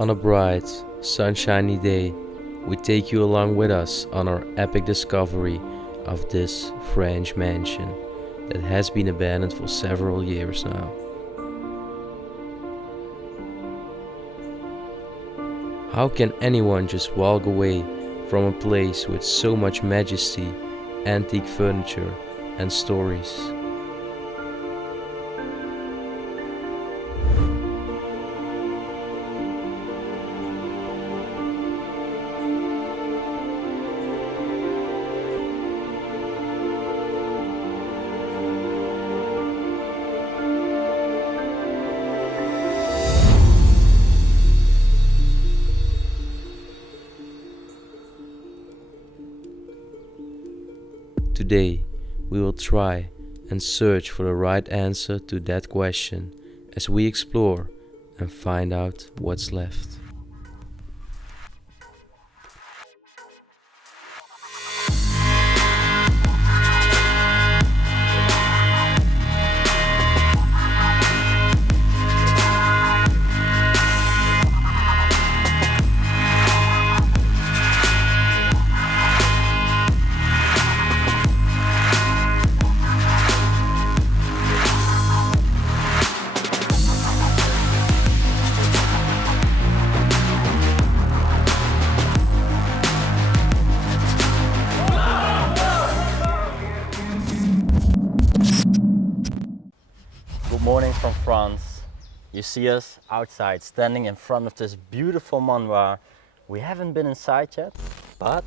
On a bright, sunshiny day, we take you along with us on our epic discovery of this French mansion that has been abandoned for several years now. How can anyone just walk away from a place with so much majesty, antique furniture, and stories? Today, we will try and search for the right answer to that question as we explore and find out what's left. Good morning from France. You see us outside standing in front of this beautiful manoir. We haven't been inside yet, but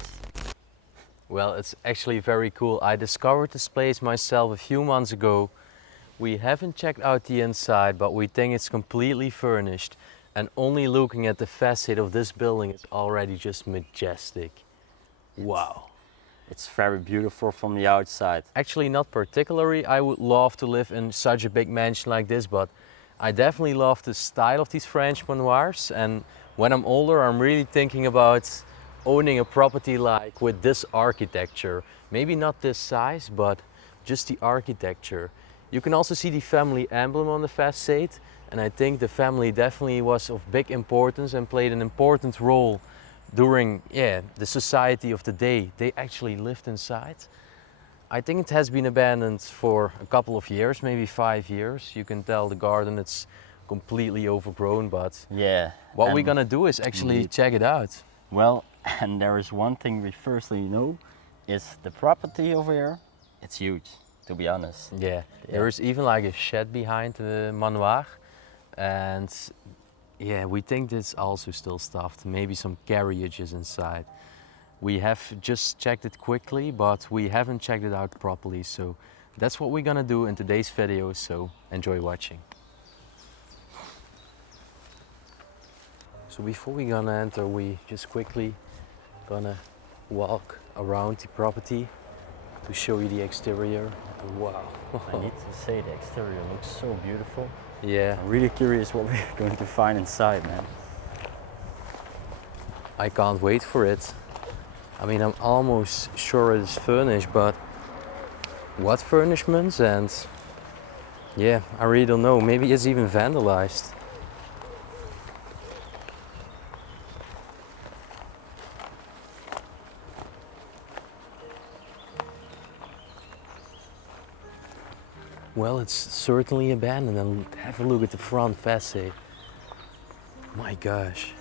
Well, it's actually very cool. I discovered this place myself a few months ago. We haven't checked out the inside, but we think it's completely furnished. And only looking at the facade of this building is already just majestic. Wow. it's very beautiful from the outside. Actually, not particularly. I would love to live in such a big mansion like this, but I definitely love the style of these French manoirs. And when I'm older, I'm really thinking about owning a property like with this architecture. Maybe not this size, but just the architecture. You can also see the family emblem on the facade, and I think the family definitely was of big importance and played an important role during the society of the day. They actually lived inside. I think it has been abandoned for a couple of years, maybe 5 years. You can tell the garden, it's completely overgrown, but Yeah. what we're gonna do is actually check it out. Well, and there is one thing we firstly know, is the property over here, it's huge, to be honest. Yeah, there is even like a shed behind the manoir, and yeah, we think it's also still stuffed. Maybe some carriages inside. We have just checked it quickly, but we haven't checked it out properly. So that's what we're gonna do in today's video. So enjoy watching. So before we're gonna enter, we just quickly gonna walk around the property to show you the exterior. Wow. I need to say the exterior looks so beautiful. Yeah, I'm really curious what we're going to find inside, man. I can't wait for it. I mean, I'm almost sure it is furnished, but what furnishments? And yeah, I really don't know. Maybe it's even vandalized. Well, it's certainly abandoned, and have a look at the front facade. My gosh.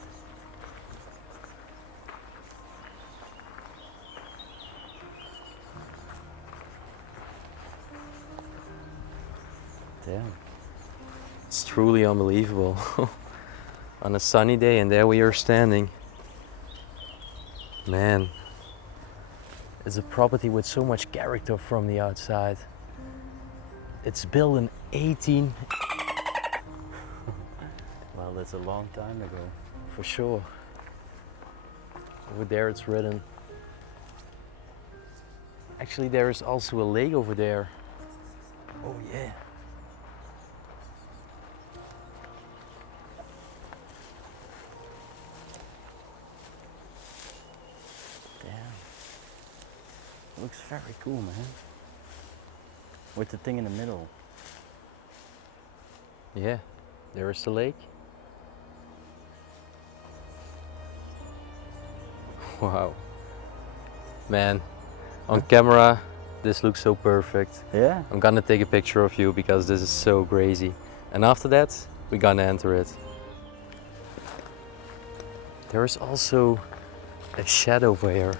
Damn. It's truly unbelievable. On a sunny day, and there we are standing. Man, it's a property with so much character from the outside. It's built in 18... Well, that's a long time ago. For sure. Over there it's written. Actually, there is also a lake over there. Oh yeah. Damn. Looks very cool, man. With the thing in the middle. Yeah, there is the lake. Wow. Man, on camera, this looks so perfect. Yeah. I'm gonna take a picture of you because this is so crazy. And after that, we're gonna enter it. There is also a shed over here.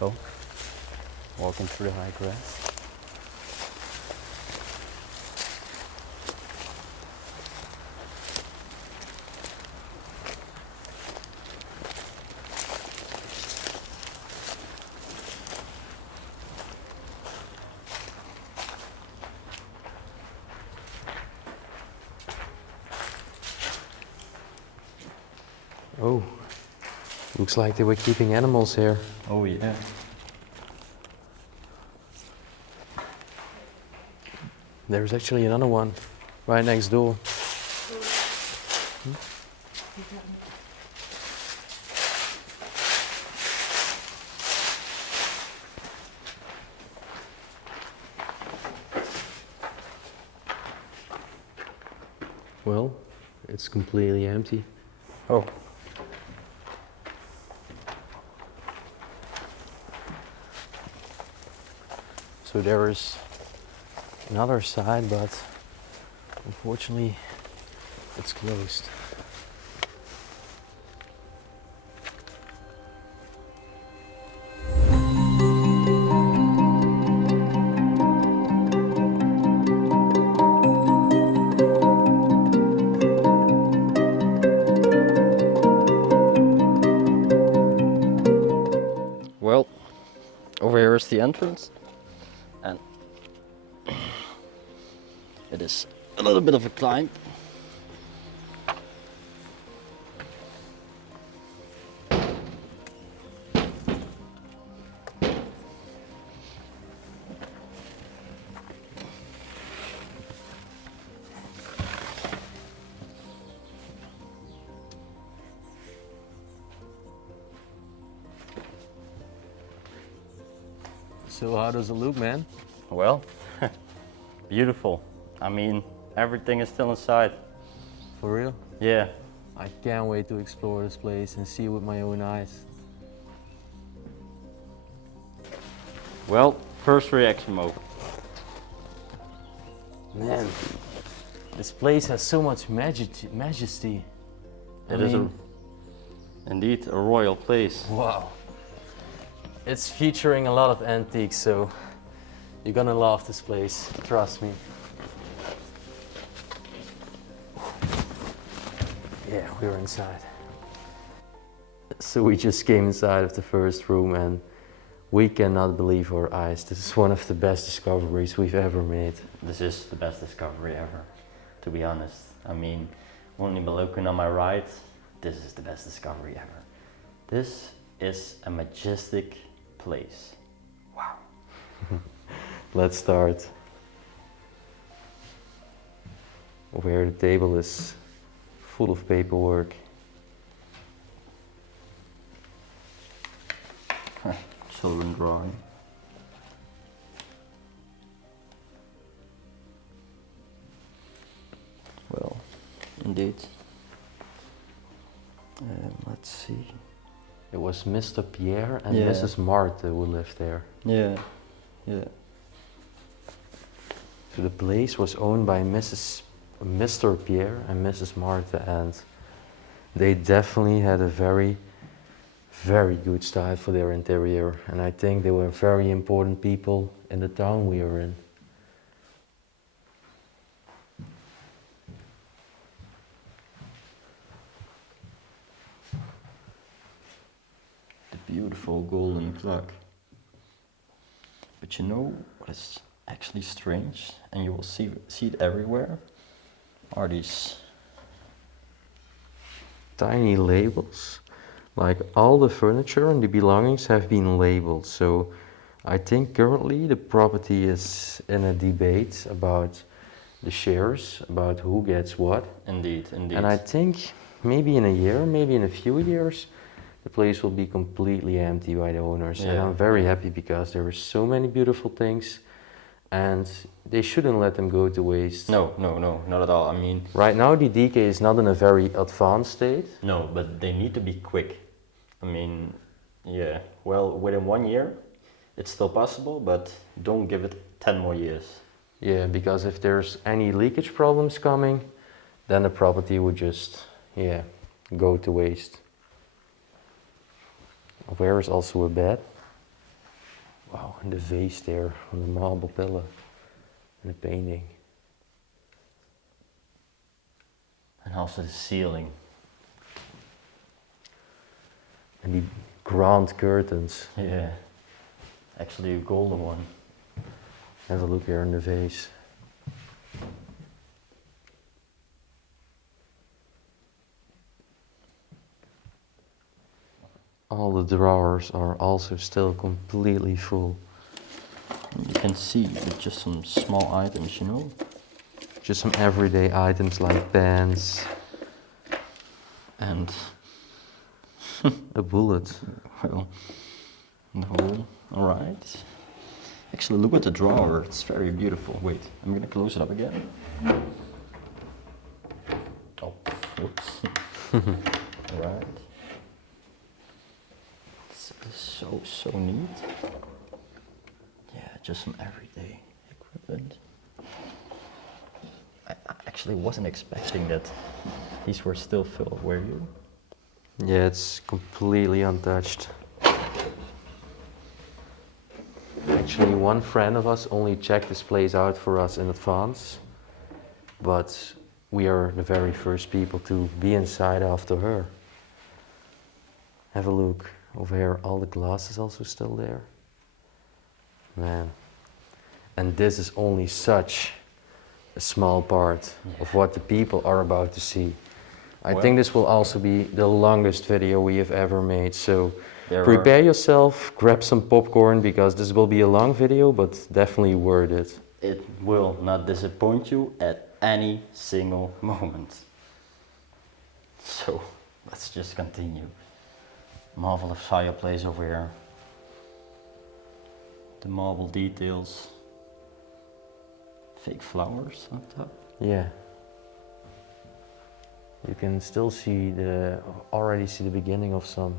Oh, walking through the high grass. Oh, looks like they were keeping animals here. Oh yeah. There's actually another one right next door. Well, it's completely empty. Oh. So there is another side, but unfortunately it's closed. Well, over here is the entrance, and it is a little bit of a climb. So how does it look, man? Well, beautiful. I mean, everything is still inside. For real? Yeah. I can't wait to explore this place and see it with my own eyes. Well, first reaction, Mo. Man, this place has so much majesty. It is indeed a royal place. Wow. It's featuring a lot of antiques, so you're gonna love this place, trust me. Yeah, we're inside. So we just came inside of the first room and we cannot believe our eyes. This is one of the best discoveries we've ever made. This is the best discovery ever, to be honest. I mean, only by looking on my right, this is the best discovery ever. This is a majestic place. Wow. Let's start. Over here the table is full of paperwork. Children drawing. Well, indeed. Let's see. It was Mr. Pierre and Yeah. Mrs. Marthe who lived there. Yeah, yeah. So the place was owned by Mr. Pierre and Mrs. Marthe, and they definitely had a very, very good style for their interior. And I think they were very important people in the town we are in. The beautiful golden clock. But you know what is actually strange, and you will see it everywhere, are these Tiny labels. Like all the furniture and the belongings have been labeled. So I think currently the property is in a debate about the shares, about who gets what. Indeed, indeed. And I think maybe in a year, maybe in a few years, the place will be completely empty by the owners. And Yeah. I'm very happy because there are so many beautiful things. and they shouldn't let them go to waste. No, no, no, not at all. I mean, right now the decay is not in a very advanced state. no, but they need to be quick. I mean, yeah, well, within 1 year, it's still possible, but don't give it 10 more years. Yeah, because if there's any leakage problems coming, then the property would just, yeah, go to waste. Where is also a bed. Wow, and the vase there on the marble pillar and the painting. And also the ceiling. And the grand curtains. Yeah, actually a golden one. Have a look here in the vase. All the drawers are also still completely full. You can see with just some small items, you know? Just some everyday items like pens And, a bullet. well, no, alright. Actually, look at the drawer, it's very beautiful. Wait, I'm gonna close it up again. Oh, whoops. Alright. This is so neat. Yeah, just some everyday equipment. I actually wasn't expecting that these were still filled, were you? Yeah, it's completely untouched. Actually, one friend of us only checked this place out for us in advance, but we are the very first people to be inside after her. Have a look. Over here, all the glass is also still there. Man. And this is only such a small part of what the people are about to see. I think this will also be the longest video we have ever made, so prepare yourself, grab some popcorn, because this will be a long video, but definitely worth it. It will not disappoint you at any single moment. So, let's just continue. Marvelous fireplace over here. The marble details. Fake flowers on top. Yeah. You can still see already see the beginning of some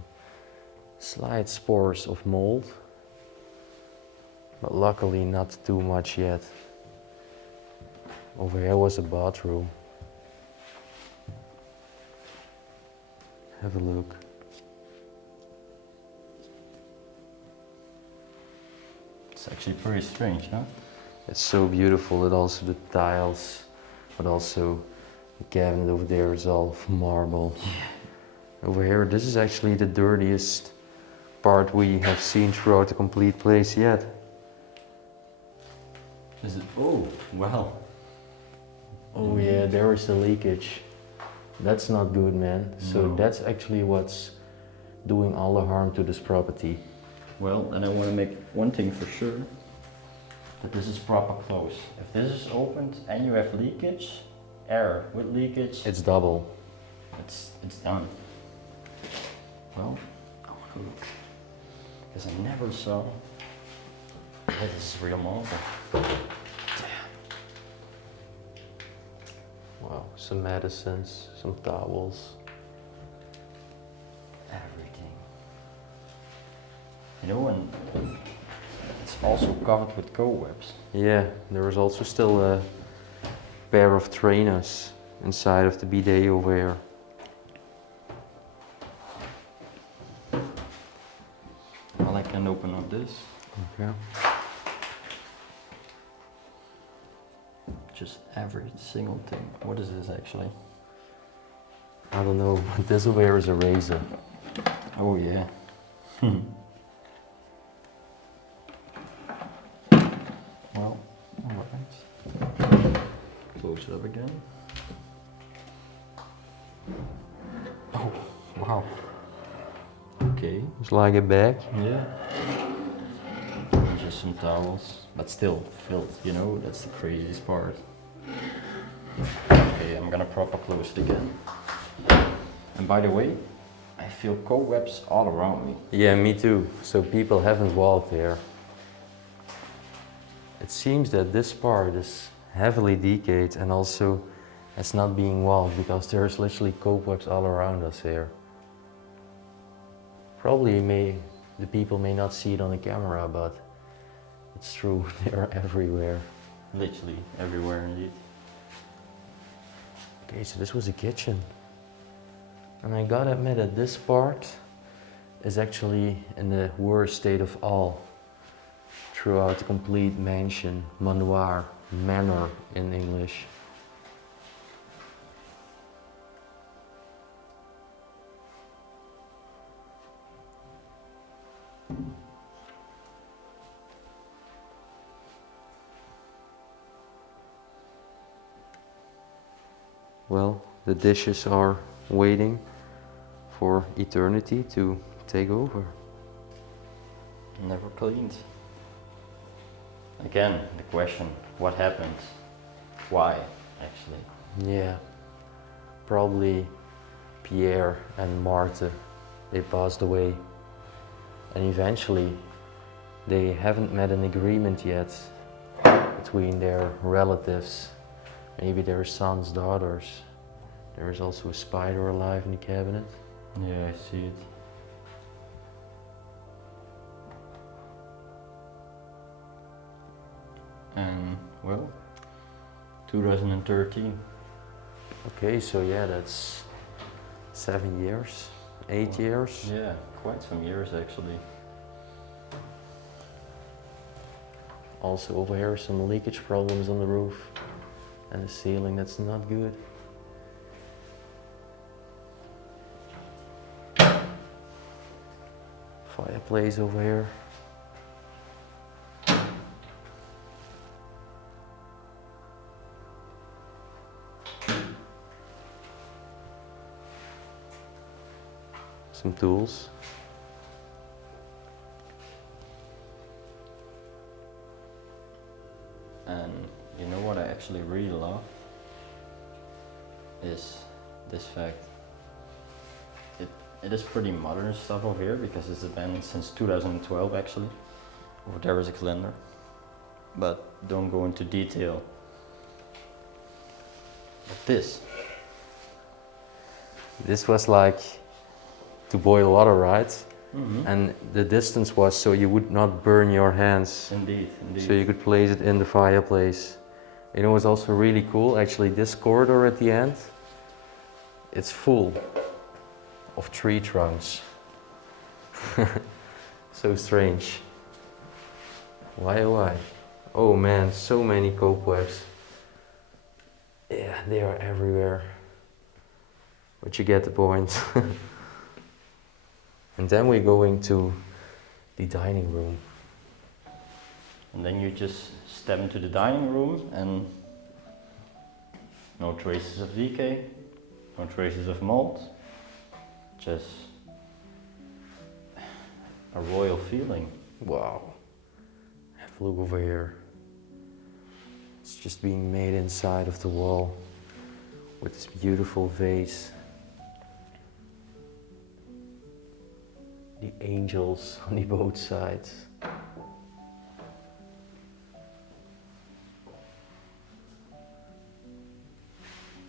slight spores of mold. But luckily not too much yet. Over here was a bathroom. Have a look. It's actually pretty strange, huh? It's so beautiful that also the tiles, but also the cabinet over there is all of marble. Yeah. Over here, this is actually the dirtiest part we have seen throughout the complete place yet. Is it? Oh, wow. Oh yeah, there is the leakage. That's not good, man. So that's actually what's doing all the harm to this property. Well, and I want to make one thing for sure, that this is proper close. If this is opened and you have leakage, air with leakage, it's double. It's done. Well, I want to look, because I never saw that this is real marble. Wow, some medicines, some towels. Everything. You know, and it's also covered with cobwebs. Yeah, there is also still a pair of trainers inside of the bidet over here. Well, I can open up this. Okay. Just every single thing. What is this actually? I don't know, but this over here is a razor. Oh yeah. Well, alright. Close it up again. Oh, wow. Okay. It's like a bag. Yeah. And just some towels, but still filled, you know, that's the craziest part. Okay, I'm gonna proper close it again. And by the way, I feel cobwebs all around me. Yeah, me too. So people haven't walked here. It seems that this part is heavily decayed and also it's not being walled because there's literally cobwebs all around us here. Probably the people may not see it on the camera, but it's true, they are everywhere. Literally everywhere indeed. Okay, so this was a kitchen. And I gotta admit that this part is actually in the worst state of all throughout the complete mansion, manoir, manor in English. Well, the dishes are waiting for eternity to take over. Never cleaned. Again, the question, what happened? Why, actually? Yeah, probably Pierre and Marthe, they passed away. And eventually, they haven't met an agreement yet between their relatives, maybe their sons, daughters. There is also a spider alive in the cabinet. Yeah, I see it. And, well, 2013. Okay, so yeah, that's 7 years, 8 years. Yeah, quite some years actually. Also over here some leakage problems on the roof and the ceiling, that's not good. Fireplace over here. Some tools. And you know what I actually really love? Is this fact. It is pretty modern stuff over here because it's been since 2012 actually. Over there is a calendar. But don't go into detail. But This was like to boil water, right? Mm-hmm. And the distance was so you would not burn your hands. Indeed, indeed. So you could place it in the fireplace. You know what's also really cool? Actually, this corridor at the end, it's full of tree trunks. So strange. Why oh why? Oh man, so many cobwebs. Yeah, they are everywhere. But you get the point. And then we're going to the dining room. And then you just step into the dining room and no traces of decay, no traces of mold, just a royal feeling. Wow. Have a look over here. It's just being made inside of the wall with this beautiful vase. The angels on the both sides.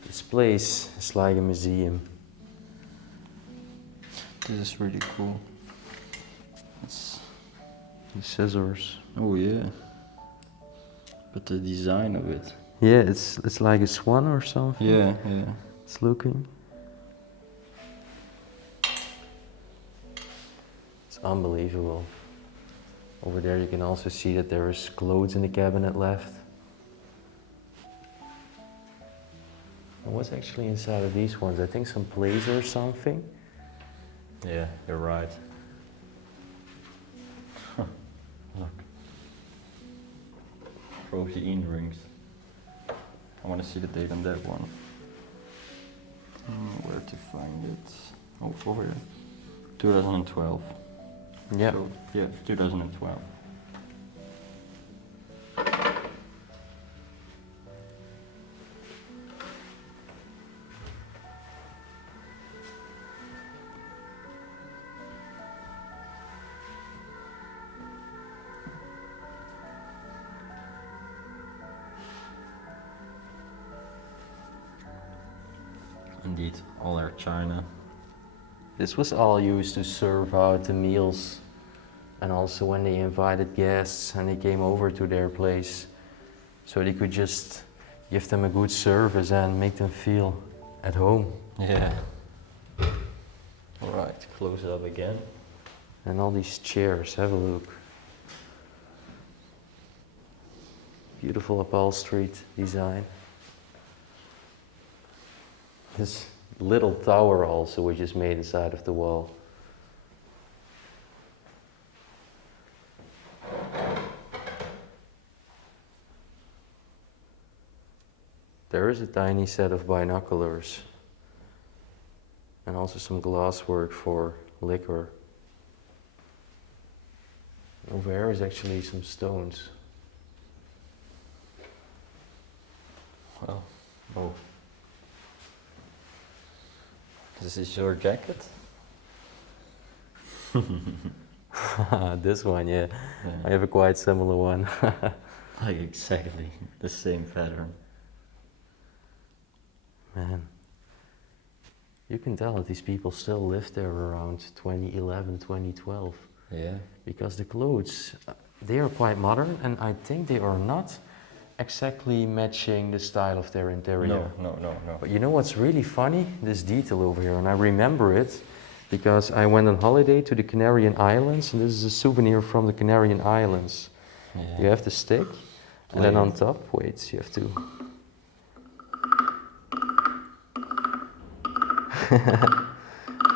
This place is like a museum. This is really cool. It's The scissors. oh yeah, but the design of it. Yeah, it's like a swan or something. Yeah. It's looking. It's unbelievable. Over there you can also see that there is clothes in the cabinet left. And what's actually inside of these ones? I think some plates or something. Yeah, you're right. Look. Protein rings. I want to see the date on that one. Where to find it? Oh, over here. 2012. Yeah. So, yeah, 2012. indeed, all their china. This was all used to serve out the meals, and also when they invited guests and they came over to their place, so they could just give them a good service and make them feel at home. Yeah. Alright, close it up again. And all these chairs, have a look. Beautiful upholstered design. This little tower also, which is made inside of the wall. There is a tiny set of binoculars and also some glasswork for liquor. Over here is actually some stones. Well, oh. This is your jacket? This one, yeah. Yeah. I have a quite similar one. Like exactly the same pattern. Man, you can tell that these people still lived there around 2011, 2012. Yeah. Because the clothes, they are quite modern, and I think they are not exactly matching the style of their interior. No. But you know what's really funny? This detail over here, and I remember it because I went on holiday to the Canarian Islands, and this is a souvenir from the Canarian Islands. Yeah. You have the stick, and then on top, wait, you have to...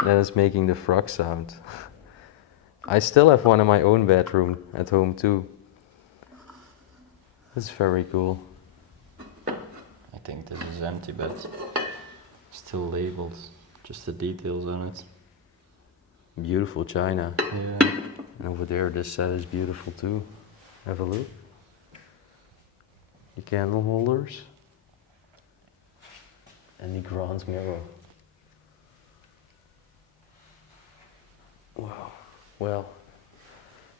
That is making the frog sound. I still have one in my own bedroom at home too. That's very cool. I think this is empty, but still labeled. Just the details on it. Beautiful china. Yeah. And over there, this set is beautiful too. Have a look. The candle holders. And the grand mirror. Wow. Well,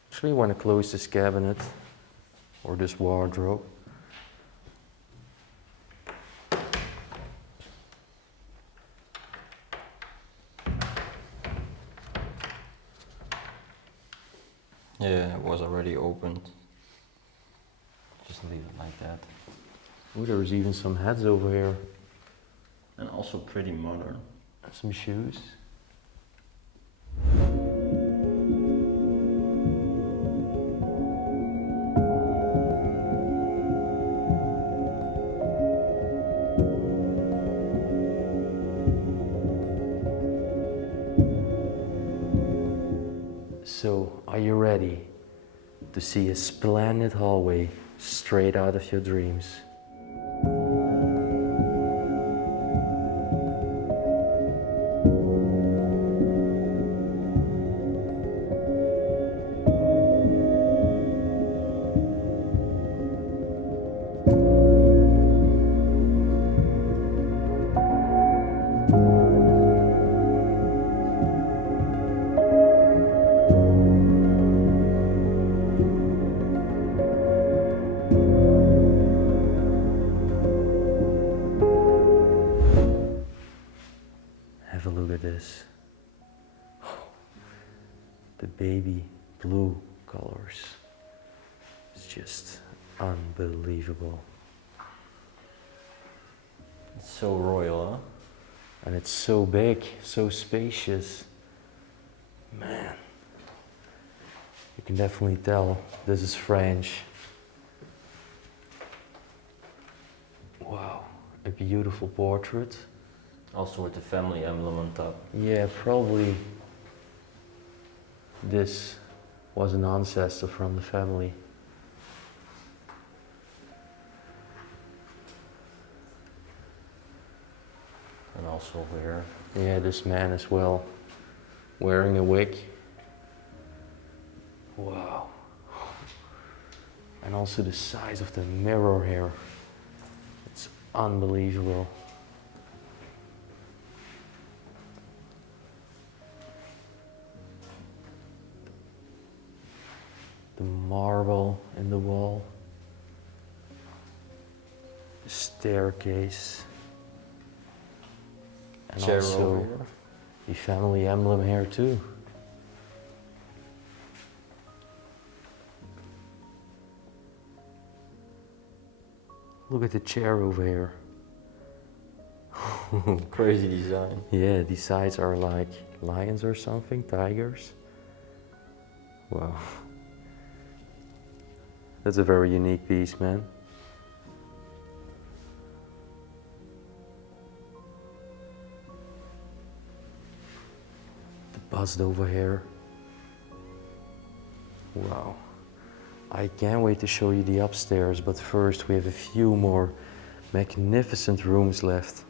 actually I want to close this cabinet or this wardrobe. Yeah, it was already opened. Just leave it like that. Oh, there's even some hats over here. And also pretty modern. Some shoes. So, are you ready to see a splendid hallway straight out of your dreams? Have a look at this. The baby blue colors. It's just unbelievable. It's so royal, huh? And it's so big, so spacious. Man, you can definitely tell this is French. Wow, a beautiful portrait. Also with the family emblem on top. Yeah, probably this was an ancestor from the family. And also here. Yeah, this man as well, wearing a wig. Wow. And also the size of the mirror here. It's unbelievable. The marble in the wall. The staircase. And chair also over here. the family emblem here too. Look at the chair over here. Crazy design. Yeah, these sides are like lions or something, tigers. Wow. That's a very unique piece, man. The bust over here. Wow. I can't wait to show you the upstairs, but first we have a few more magnificent rooms left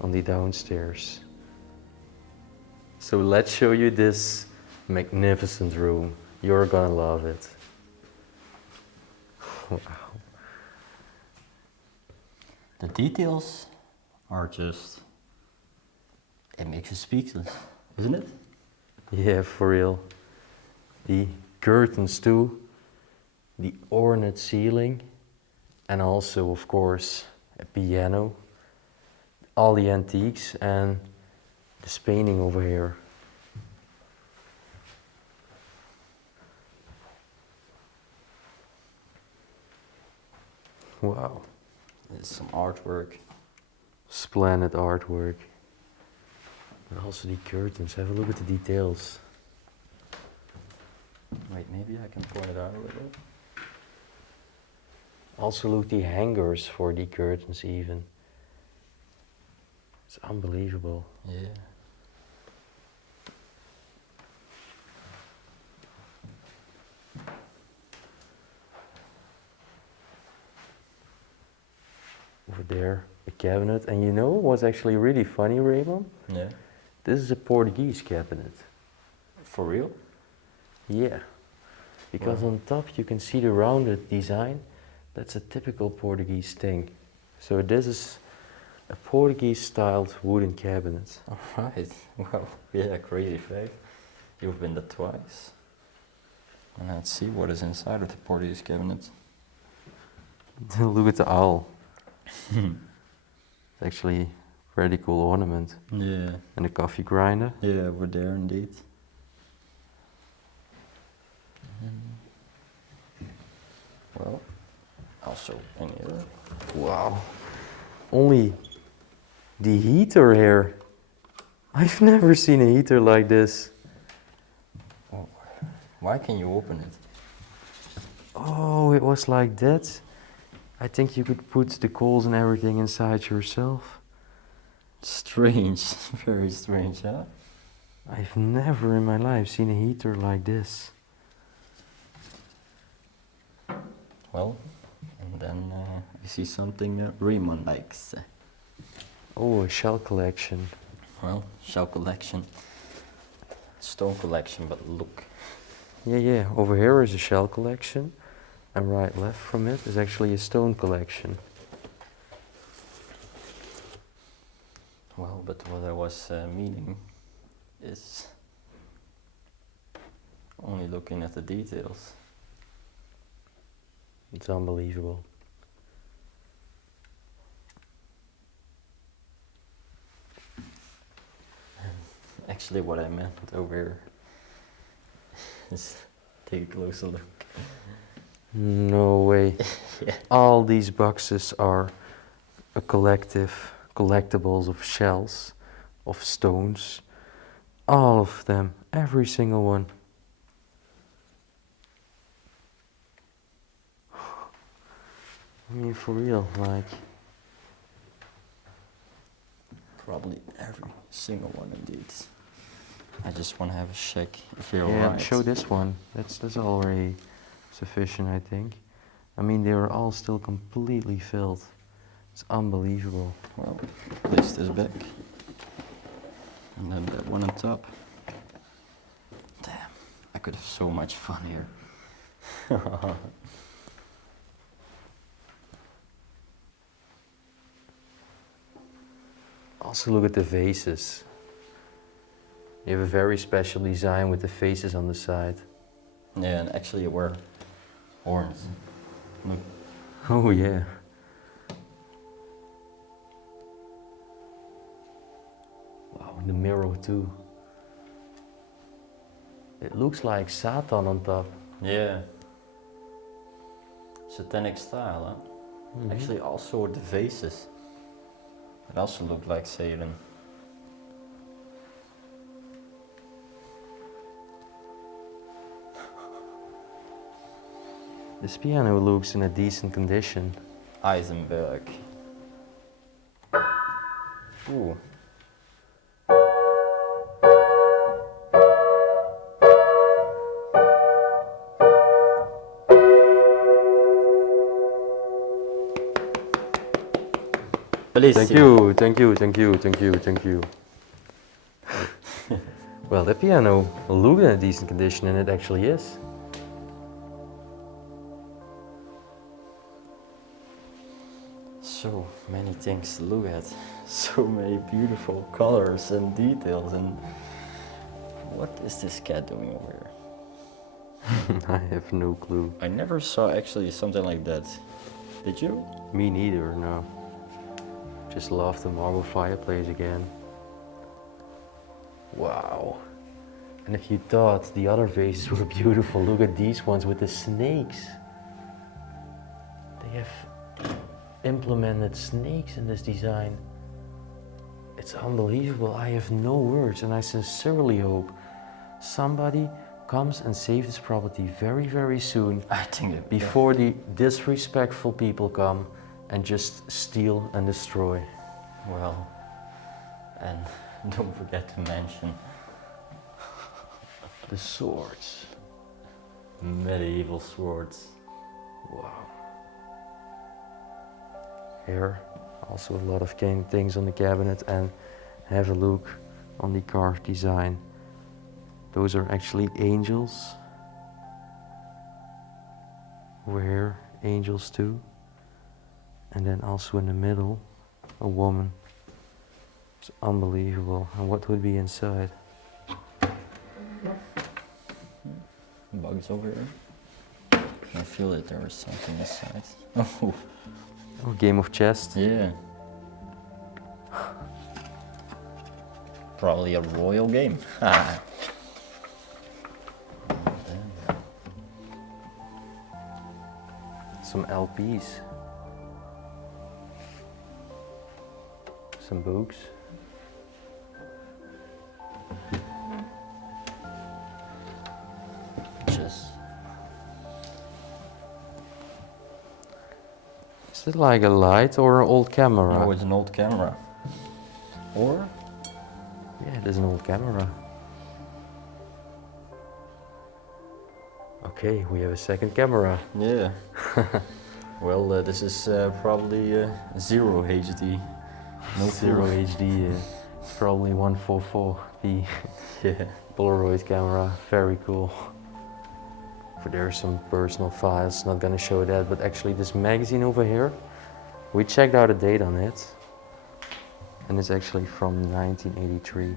on the downstairs. So let's show you this magnificent room. You're gonna love it. Wow. The details are just, it makes you speechless, isn't it? Yeah, for real. The curtains too, the ornate ceiling, and also, of course, a piano, all the antiques, and this painting over here. Wow. There's some artwork. Splendid artwork. And also the curtains, have a look at the details. Wait, maybe I can point it out a little. Also look the hangers for the curtains even. It's unbelievable. Yeah. Over there, a cabinet. And you know what's actually really funny, Raymond? Yeah. This is a Portuguese cabinet. For real? Yeah. Because on top you can see the rounded design. That's a typical Portuguese thing. So this is a Portuguese styled wooden cabinet. Alright. Well, yeah, crazy fact. You've been there twice. And let's see what is inside of the Portuguese cabinet. Look at the owl. It's actually a pretty cool ornament. Yeah. And a coffee grinder. Yeah, over there indeed. Well, also in here. Wow. Only the heater here. I've never seen a heater like this. Oh, why can you open it? Oh, it was like that. I think you could put the coals and everything inside yourself. Strange, very strange, huh? I've never in my life seen a heater like this. Well, and then I see something Raymond likes. Oh, a shell collection. Well, shell collection, stone collection, but look. Yeah. Over here is a shell collection. And right left from it is actually a stone collection. Well, but what I was meaning is only looking at the details. It's unbelievable. Actually, what I meant over here is take a closer look. No way. Yeah. All these boxes are a collectibles of shells, of stones. All of them, every single one. I mean, for real, like. Probably every single one indeed. I just want to have a check if you're Yeah, alright. show this one. That's already sufficient, I think. I mean, they are all still completely filled. It's unbelievable. Well, place this back. And then that one on top. Damn, I could have so much fun here. Also look at the vases. You have a very special design with the faces on the side. Yeah, and actually it were horns. Look. Oh yeah. The mirror too. It looks like Satan on top. Yeah. Satanic style, huh? Mhm. Actually, also the vases. It also looked like Satan. This piano looks in a decent condition. Eisenberg. Ooh. Thank you, thank you, thank you, thank you, thank you. Well, the piano looked in a decent condition, and it actually is. So many things to look at. So many beautiful colors and details. And what is this cat doing over here? I have no clue. I never saw actually something like that. Did you? Me neither, no. Just love the marble fireplace again. Wow. And if you thought the other vases were beautiful, look at these ones with the snakes. They have implemented snakes in this design. It's unbelievable. I have no words, and I sincerely hope somebody comes and saves this property very, very soon. I think it before the disrespectful people come and just steal and destroy. Well, and don't forget to mention The swords. medieval swords. Wow. Here, also a lot of things on the cabinet, and have a look on the carved design. Those are actually angels. Over here, angels too. And then also in the middle, a woman. It's unbelievable. And what would be inside? Bugs over here. I feel that there is something inside. Oh, Oh, game of chess. yeah. Probably a royal game. Some LPs. Some books. Just Is it like a light or an old camera? oh, it's an old camera. Or Yeah, it is an old camera. Okay, we have a second camera. yeah. Well, this is probably zero HD. No Zero full. HD, probably 144p Yeah. Polaroid camera, very cool. For there are some personal files, not gonna show that, but actually this magazine over here, we checked out a date on it, and it's actually from 1983.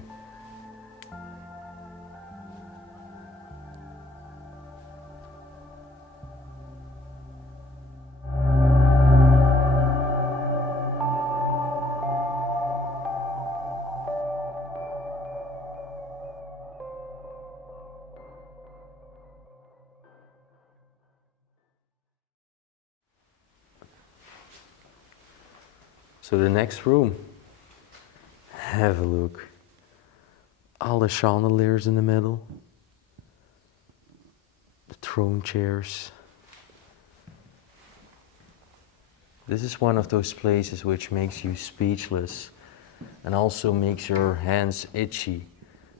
So the next room, have a look. All the chandeliers in the middle, the throne chairs. This is one of those places which makes you speechless and also makes your hands itchy.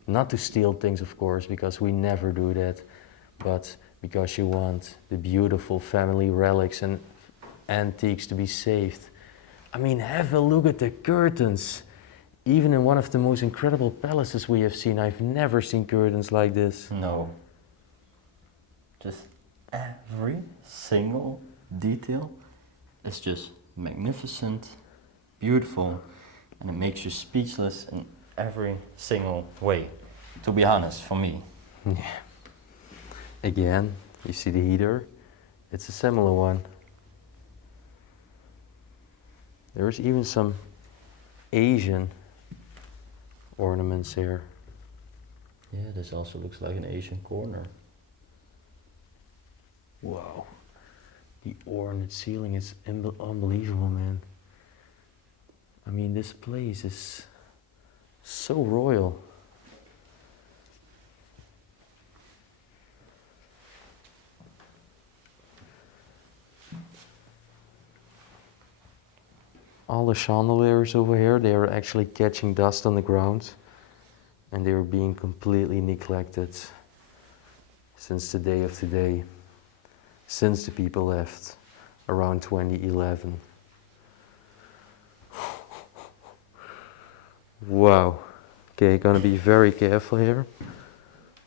Not to steal things, of course, because we never do that, but because you want the beautiful family relics and antiques to be saved. I mean, have a look at the curtains. Even in one of the most incredible palaces we have seen, I've never seen curtains like this. No. Just every single detail is just magnificent, beautiful, and it makes you speechless in every single way. To be honest, for me. Yeah. Again, you see the heater? It's a similar one. There's even some Asian ornaments here. Yeah, this also looks like an Asian corner. Wow. The ornate ceiling is unbelievable, man. I mean, this place is so royal. All the chandeliers over here, they are actually catching dust on the ground, and they are being completely neglected since the day of today, since the people left around 2011. Wow. Okay, gonna be very careful here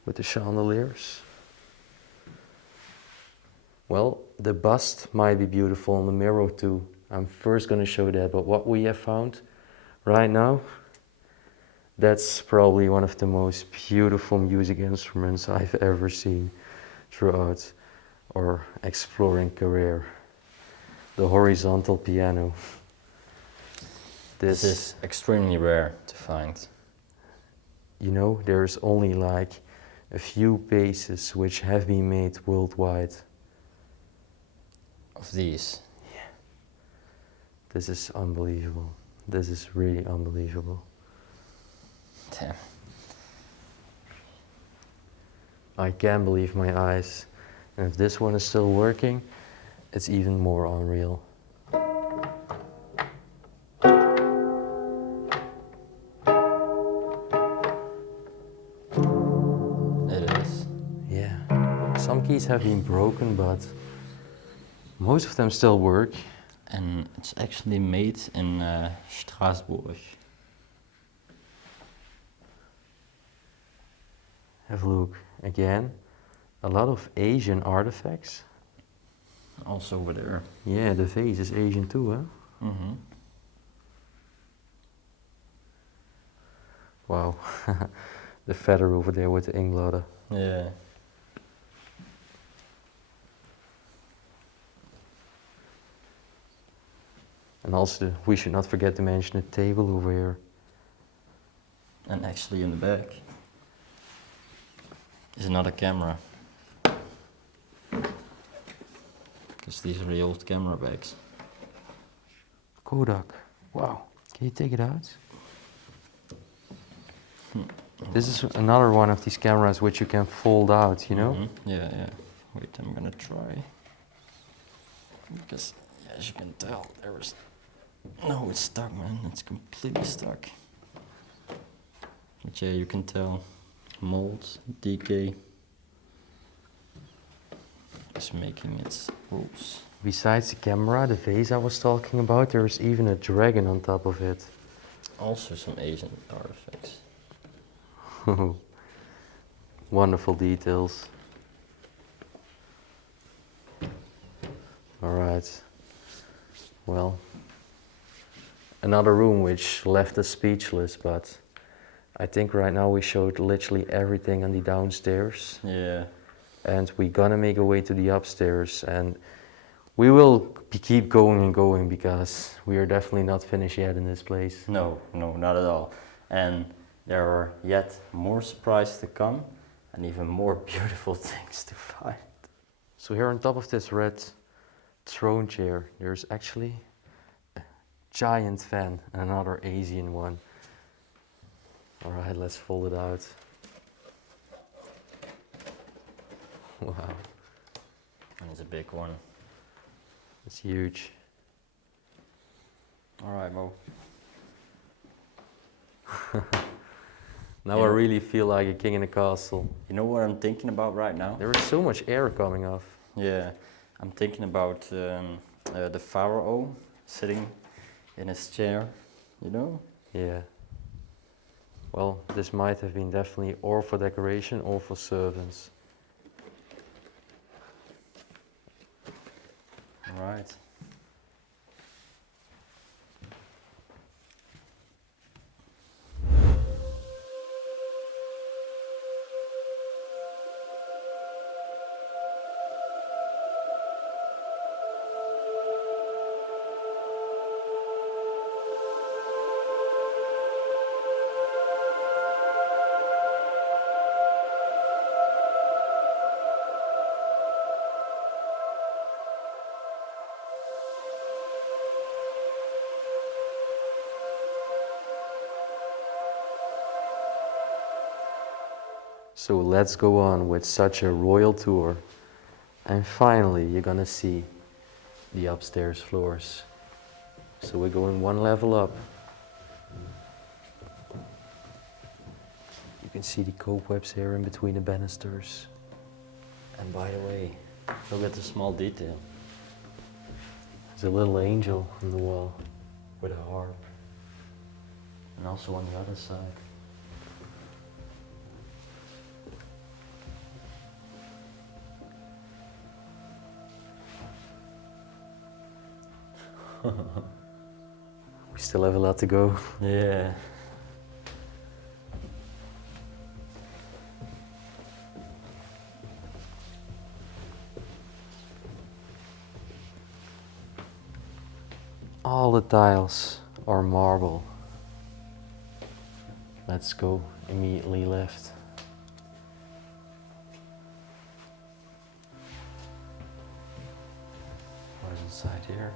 with the chandeliers. Well, the bust might be beautiful in the mirror too. I'm first gonna show that, but what we have found right now, that's probably one of the most beautiful music instruments I've ever seen throughout our exploring career. The horizontal piano. This is extremely rare to find. You know, there's only like a few pieces which have been made worldwide. Of these. Yeah. This is unbelievable. This is really unbelievable. Damn. I can't believe my eyes. And if this one is still working, it's even more unreal. It is. Yeah. Some keys have been broken, but most of them still work. And it's actually made in Strasbourg. Have a look again. A lot of Asian artifacts. Also over there. Yeah, the vase is Asian too, huh? Mm-hmm. Wow. The feather over there with the ingbladder. Yeah. And also, we should not forget to mention the table over here. And actually in the back is another camera. Because these are the old camera bags. Kodak. Wow. Can you take it out? This is another one of these cameras which you can fold out, you know? Mm-hmm. Yeah, yeah. Wait, I'm gonna try. Because, as you can tell, there is... No, it's stuck, man. It's completely stuck. But yeah, you can tell. Mold, decay is making its rules. Besides the camera, the vase I was talking about, there's even a dragon on top of it. Also some Asian artifacts. Wonderful details. Alright. Well, another room which left us speechless, but I think right now we showed literally everything on the downstairs. Yeah. And we're gonna make our way to the upstairs, and we will keep going and going because we are definitely not finished yet in this place. No, no, not at all. And there are yet more surprises to come and even more beautiful things to find. So here on top of this red throne chair, there's actually a giant fan, another Asian one. Alright, let's fold it out. Wow, And it's a big one. it's huge. Alright, Mo. Now Yeah. I really feel like a king in a castle. You know what I'm thinking about right now? There is so much air coming off. Yeah, I'm thinking about the pharaoh sitting in his chair, you know? Yeah. Well, this might have been definitely or for decoration or for servants. Alright. So let's go on with such a royal tour. And finally, you're gonna see the upstairs floors. So we're going one level up. You can see the cobwebs here in between the banisters. And by the way, look at the small detail. There's a little angel on the wall with a harp. And also on the other side. We still have a lot to go. Yeah. All the tiles are marble. Let's go immediately left. What's inside here?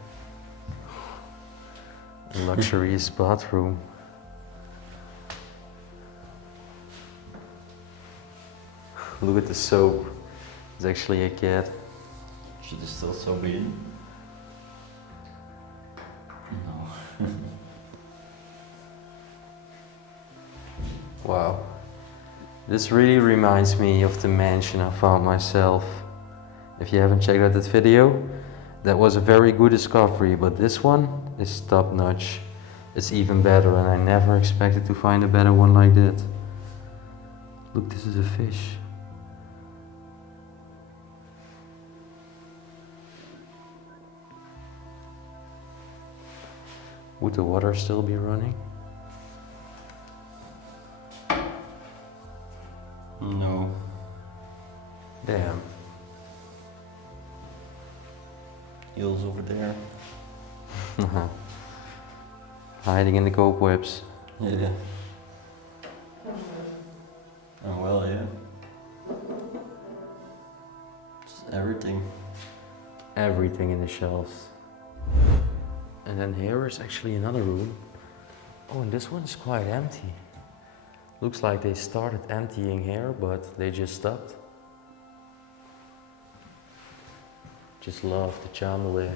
A luxurious bathroom. Look at the soap. It's actually a cat. Should it still so be in? No. Wow. This really reminds me of the mansion I found myself. If you haven't checked out that video, that was a very good discovery, but this one is top notch. It's even better, and I never expected to find a better one like that. Look, this is a fish. Would the water still be running? No. Damn. Eels over there. Hiding in the cobwebs. Yeah. Oh well, yeah. Just everything. Everything in the shelves. And then here is actually another room. Oh, and this one's quite empty. Looks like they started emptying here, but they just stopped. Just love the chandelier.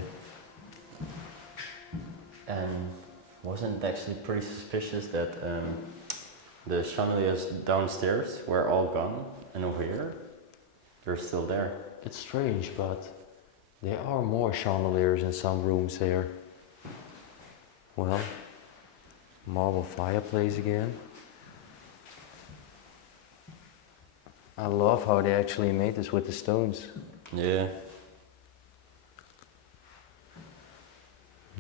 And wasn't it actually pretty suspicious that the chandeliers downstairs were all gone, and over here, they're still there? It's strange, but there are more chandeliers in some rooms here. Well, marble fireplace again. I love how they actually made this with the stones. Yeah.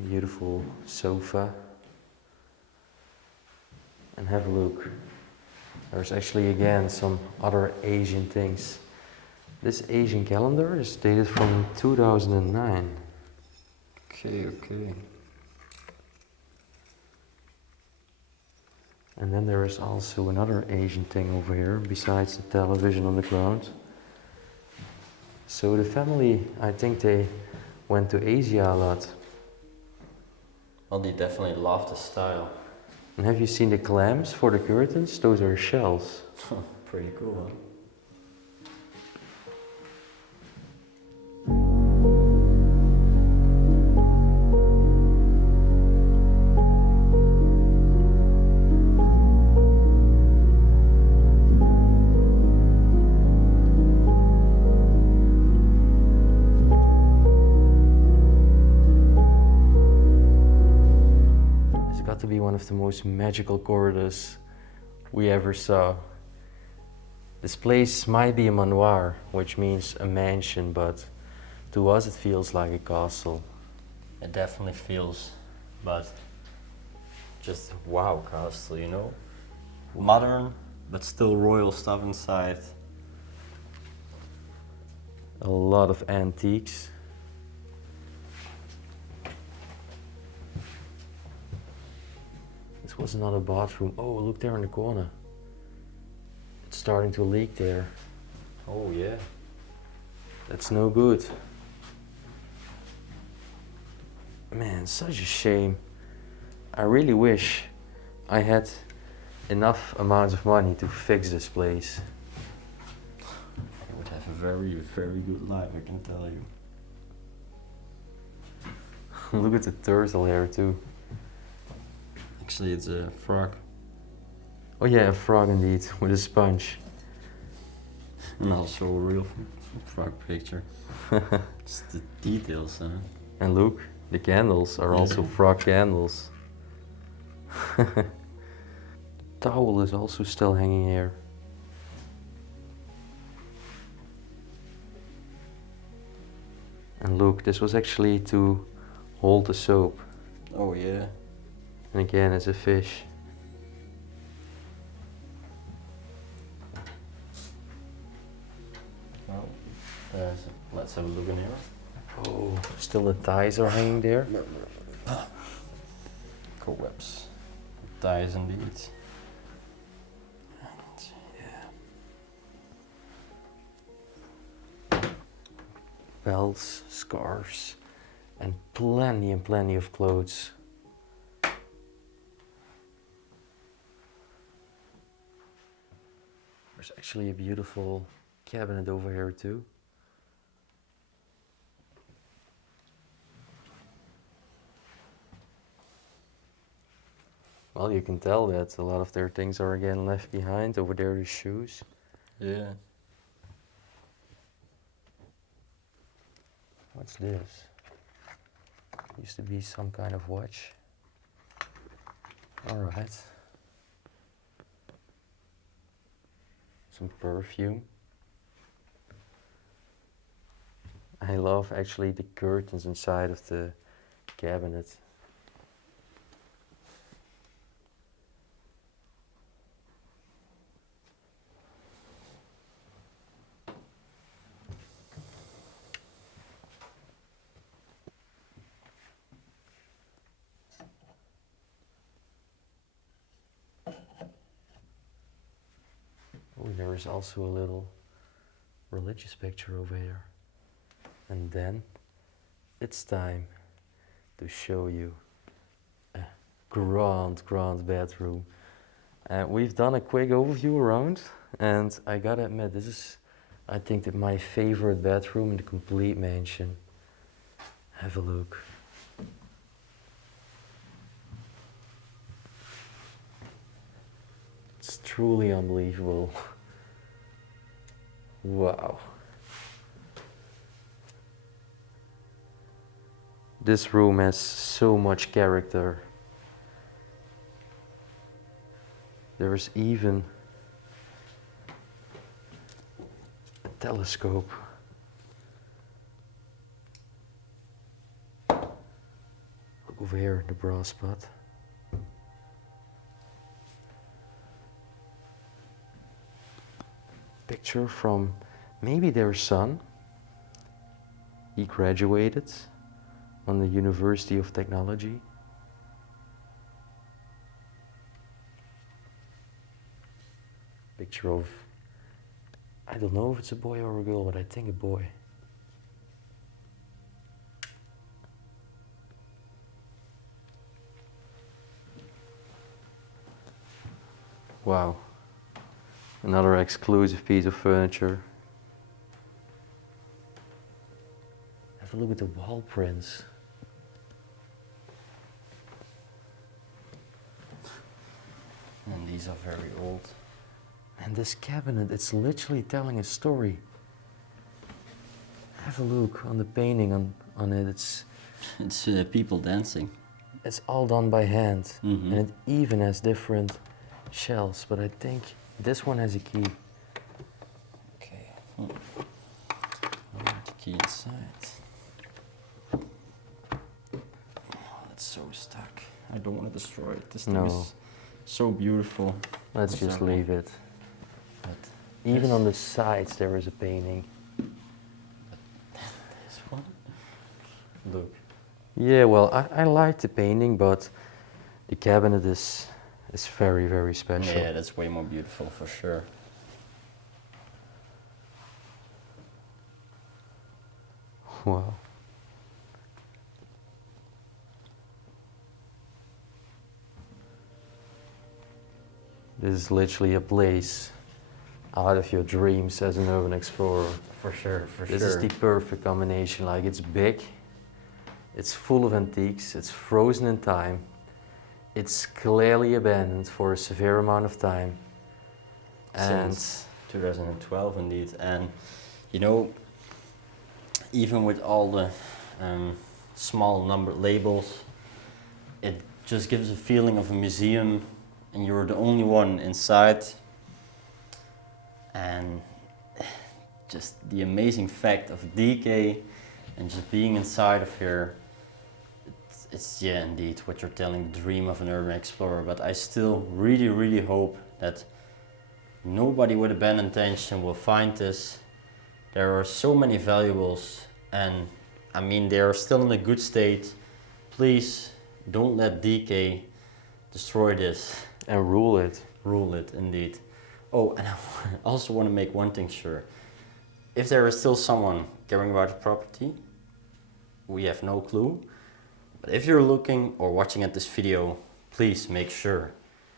Beautiful sofa. And have a look. There's actually again some other Asian things. This Asian calendar is dated from 2009. Okay. And then there is also another Asian thing over here, besides the television on the ground. So the family, I think they went to Asia a lot. Well, they definitely love the style. And have you seen the clamps for the curtains? Those are shells. Pretty cool, huh? To be one of the most magical corridors we ever saw. This place might be a manoir, which means a mansion, but to us it feels like a castle. It definitely feels, but just wow castle, you know? Modern, but still royal stuff inside. A lot of antiques. This was another bathroom. Oh, look there in the corner. It's starting to leak there. Oh yeah. That's no good. Man, such a shame. I really wish I had enough amounts of money to fix this place. very, very good life, I can tell you. Look at the turtle here too. Actually, it's a frog. Oh yeah, a frog indeed, with a sponge. And also a real frog picture. It's the details, huh? And look, the candles are also frog candles. The towel is also still hanging here. And look, this was actually to hold the soap. Oh yeah. And again, it's a fish. Well, let's have a look in here. Oh, still the ties are hanging there. Cobwebs. Ties indeed. And, yeah. Belts, scarves, and plenty of clothes. There's actually a beautiful cabinet over here too. Well, you can tell that a lot of their things are again left behind. Over there, the shoes. Yeah. What's this? Used to be some kind of watch. All right. Some perfume. I love actually the curtains inside of the cabinet. Oh, there is also a little religious picture over here. And then it's time to show you a grand bedroom. We've done a quick overview around, and I gotta admit, this is, I think, my favorite bedroom in the complete mansion. Have a look. It's truly unbelievable. Wow. This room has so much character. There is even a telescope. Look over here, the bra spot. Picture from maybe their son. He graduated on the University of Technology. Picture of, I don't know if it's a boy or a girl, but I think a boy. Wow. Another exclusive piece of furniture. Have a look at the wall prints. And these are very old. And this cabinet, it's literally telling a story. Have a look on the painting on it. It's people dancing. It's all done by hand. Mhm. And it even has different shelves, but I think this one has a key. Okay. I'll put the key inside. Oh, that's so stuck. I don't want to destroy it. This thing No. is so beautiful. Let's just leave it. But Even this- on the sides there is a painting. This one? Look. Yeah, well, I like the painting, but the cabinet is very special. Yeah, that's way more beautiful for sure. Wow. This is literally a place out of your dreams as an urban explorer. For sure, for This sure. is the perfect combination. Like, it's big, it's full of antiques, it's frozen in time, it's clearly abandoned for a severe amount of time. And Since 2012 indeed. And you know, even with all the small number labels, it just gives a feeling of a museum and you're the only one inside. And just the amazing fact of decay and just being inside of here, it's yeah, indeed what you're telling, the dream of an urban explorer. But I still really hope that nobody with a bad intention will find this. There are so many valuables, and I mean, they are still in a good state. Please don't let decay destroy this. and rule it. Rule it, indeed. Oh, and I also want to make one thing sure. If there is still someone caring about the property, we have no clue. But if you're looking or watching at this video, please make sure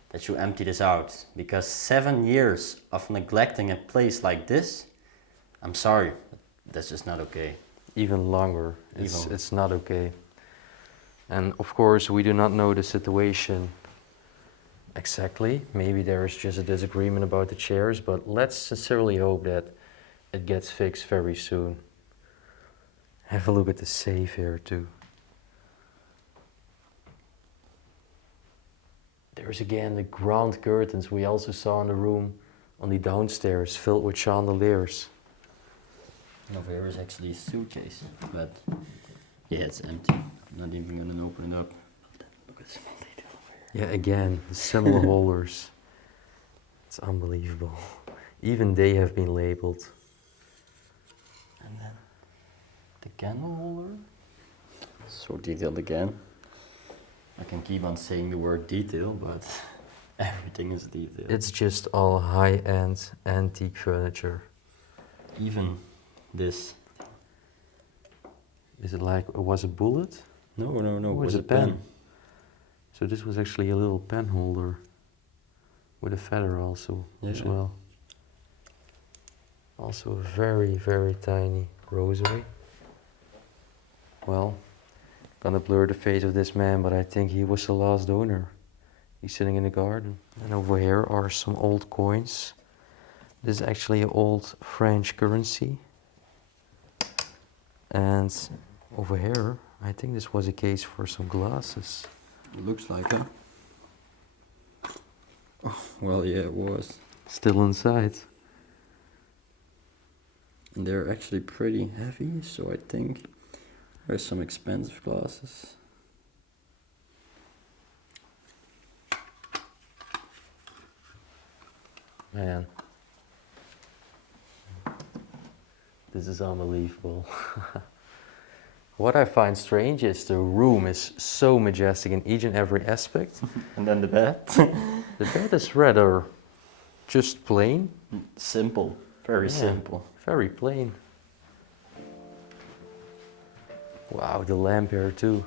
that you empty this out. Because 7 years of neglecting a place like this, I'm sorry, that's just not okay. Even longer. It's not okay. And of course, we do not know the situation exactly. Maybe there is just a disagreement about the chairs, but let's sincerely hope that it gets fixed very soon. Have a look at the safe here too. There's again the ground curtains we also saw in the room on the downstairs, filled with chandeliers. Over here is actually a suitcase, but yeah, it's empty. I'm not even gonna open it up. Look at the small detail over here. Yeah, again, the similar holders. It's unbelievable. Even they have been labeled. And then the candle holder. So detailed again. I can keep on saying the word detail, but everything is detailed. It's just all high-end antique furniture. Even this. Is it like, it was a bullet? No, Oh, it was it's a pen. So this was actually a little pen holder with a feather also as Yeah. well. Also a very tiny rosary. Well, gonna blur the face of this man, but I think he was the last owner. He's sitting in the garden. And over here are some old coins. This is actually an old French currency. And over here, I think this was a case for some glasses. It looks like it. Oh, well, yeah, it was. Still inside. And they're actually pretty heavy, so I think there's some expensive glasses. Man. This is unbelievable. What I find strange is the room is so majestic in each and every aspect. And then the bed. The bed is rather just plain. Simple, very Yeah. simple. Very plain. Wow, the lamp here too.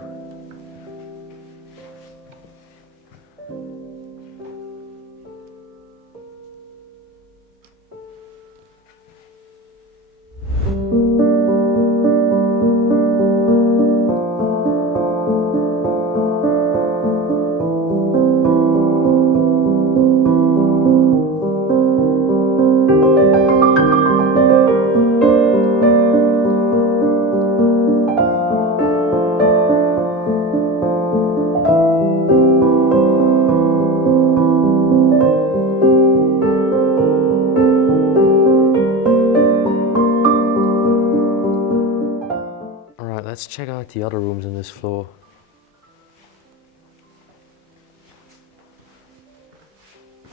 Alright, let's check out the other rooms on this floor.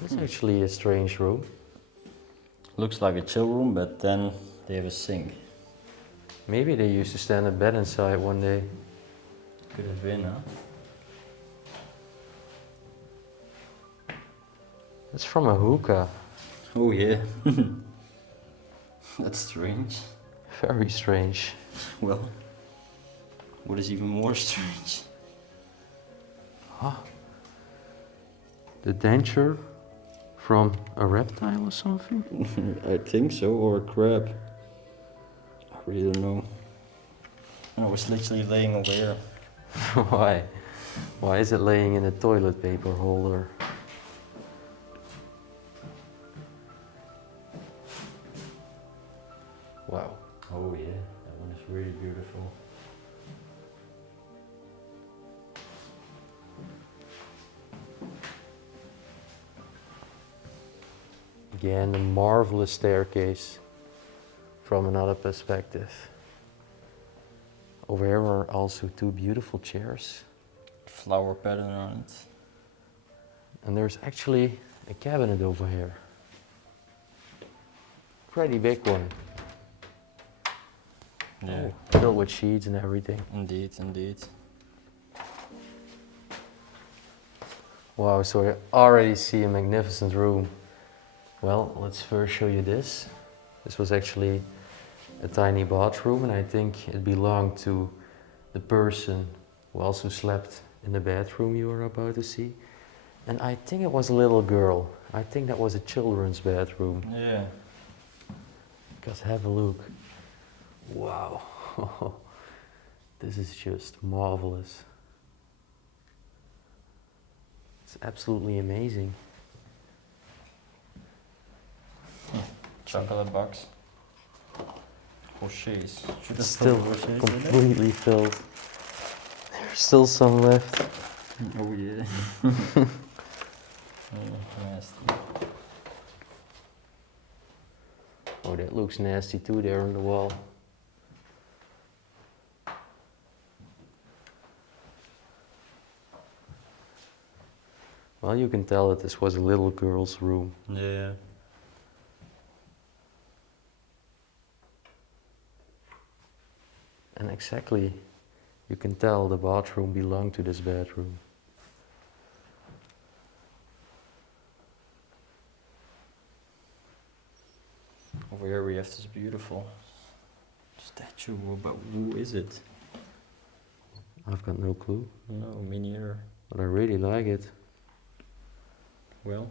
This is actually a strange room. Looks like a chill room, but then they have a sink. Maybe they used to stand a bed inside one day. Could have been, huh? It's from a hookah. Oh yeah. That's strange. Very strange. Well, what is even more strange? The denture from a reptile or something? I think so, or a crab. I really don't know. I was literally laying over here. Why? Why is it laying in a toilet paper holder? Wow. Oh yeah, that one is really beautiful. Again, a marvelous staircase from another perspective. Over here are also two beautiful chairs. Flower pattern on it. And there's actually a cabinet over here. Pretty big one. Yeah. Oh, filled with sheets and everything. Indeed, indeed. Wow, so I already see a magnificent room. Well, let's first show you this. This was actually a tiny bathroom, and I think it belonged to the person who also slept in the bathroom you are about to see. And I think it was a little girl. I think that was a children's bathroom. Yeah. Because have a look. Wow. This is just marvelous. It's absolutely amazing. Chocolate box. 𝗦𝘁cie. Should have Still 𝗦𝘁cie in it? completely filled. There's still some left. Oh yeah. Nasty. Oh, that looks nasty too there on the wall. Well, you can tell that this was a little girl's room. Yeah. And exactly, you can tell the bathroom belonged to this bedroom. Over here we have this beautiful statue, but who is it? I've got no clue, No, me neither. but I really like it. Well,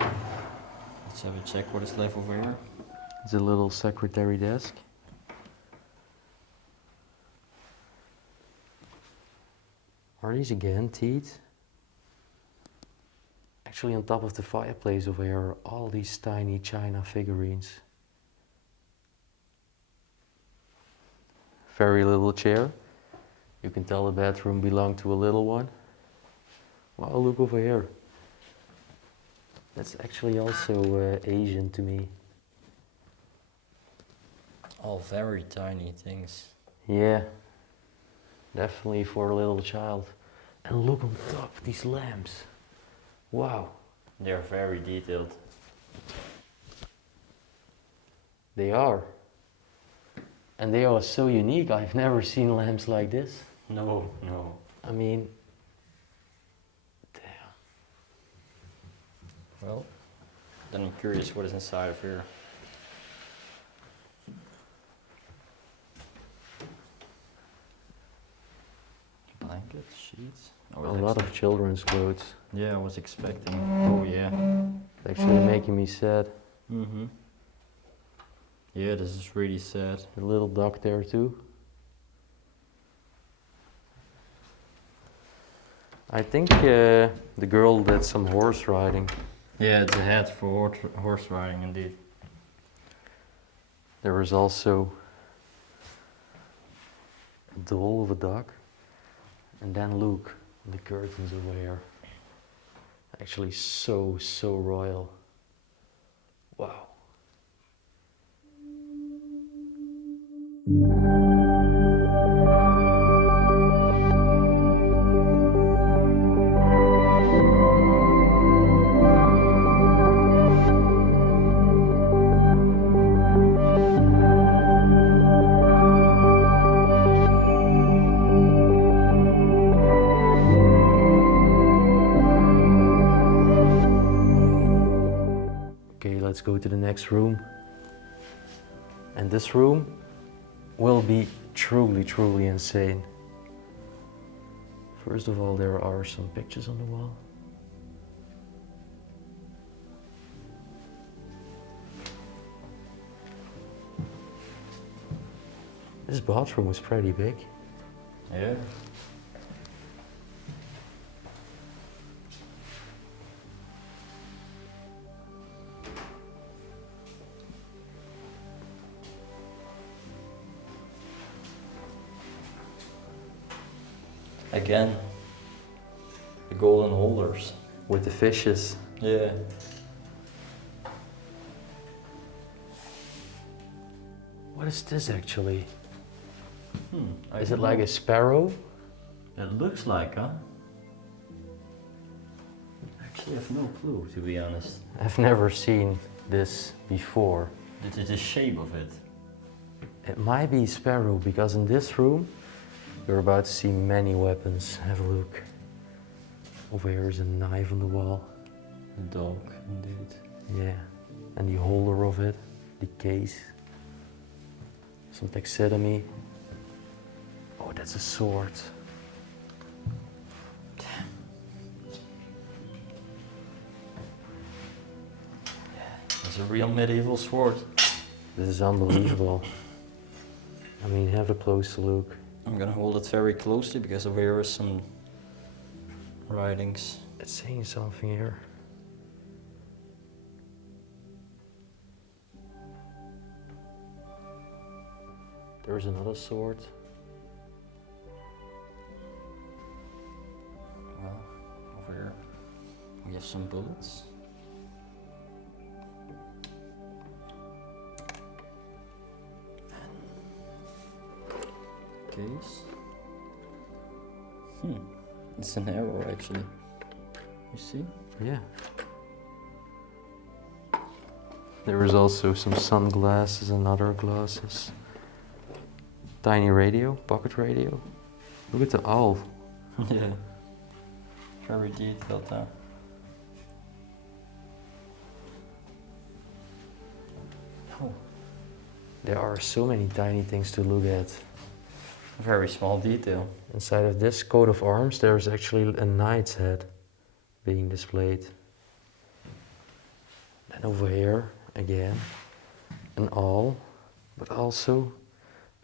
let's have a check what is left over here. It's a little secretary desk. Are these again teeth? Actually, on top of the fireplace over here are all these tiny china figurines. Very little chair. You can tell the bedroom belonged to a little one. Wow, look over here. That's actually also Asian to me. All very tiny things. Yeah, definitely for a little child. And look on top, these lamps. Wow, They're very detailed. they are. And they are so unique. I've never seen lamps like this. No, no. I mean, damn. Well, then I'm curious what is inside of here. Blankets, sheets. Oh, A lot of children's clothes. Yeah, I was expecting. Oh yeah. It's actually making me sad. Mm-hmm. Yeah, this is really sad. A little dog there too. I think the girl did some horse riding. Yeah, it's a hat for horse riding indeed. There was also a doll of a dog. And then look, the curtains over here. Actually so royal. Wow. Okay, let's go to the next room. And this room will be truly insane. First of all, there are some pictures on the wall. This bathroom is pretty big. Yeah. Again, the golden holders. With the fishes. Yeah. What is this actually? I Is don't it like know. a sparrow? It looks like, huh? Actually, I have no clue, to be honest. I've never seen this before. The shape of it. It might be sparrow because in this room you're about to see many weapons. Have a look. Over here is a knife on the wall. A dog, indeed. Yeah, and the holder of it, the case. Some taxidermy. Oh, that's a sword. It's a real medieval sword. This is unbelievable. I mean, have a closer look. I'm gonna hold it very closely because over here is some writings. It's saying something here. There's another sword. Well, over here we have some bullets. Case. It's an arrow actually. You see? Yeah. There is also some sunglasses and other glasses. Tiny radio, pocket radio. Look at the owl. Yeah. Very detailed though. Oh. There are so many tiny things to look at. Very small detail. Inside of this coat of arms, there is actually a knight's head being displayed. And over here, again, an awl, but also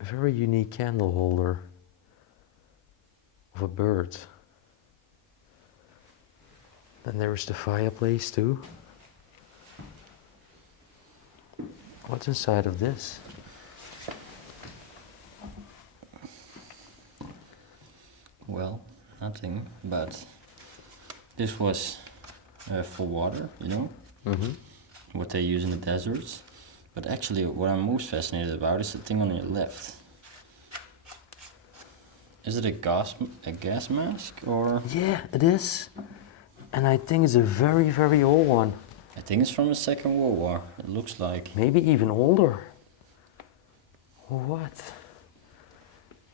a very unique candle holder of a bird. Then there is the fireplace too. What's inside of this? Well, nothing, but this was for water, you know, what they use in the deserts. But actually, what I'm most fascinated about is the thing on your left. Is it a gas mask or? Yeah, it is. And I think it's a very, very old one. I think it's from the Second World War. It looks like. Maybe even older. What?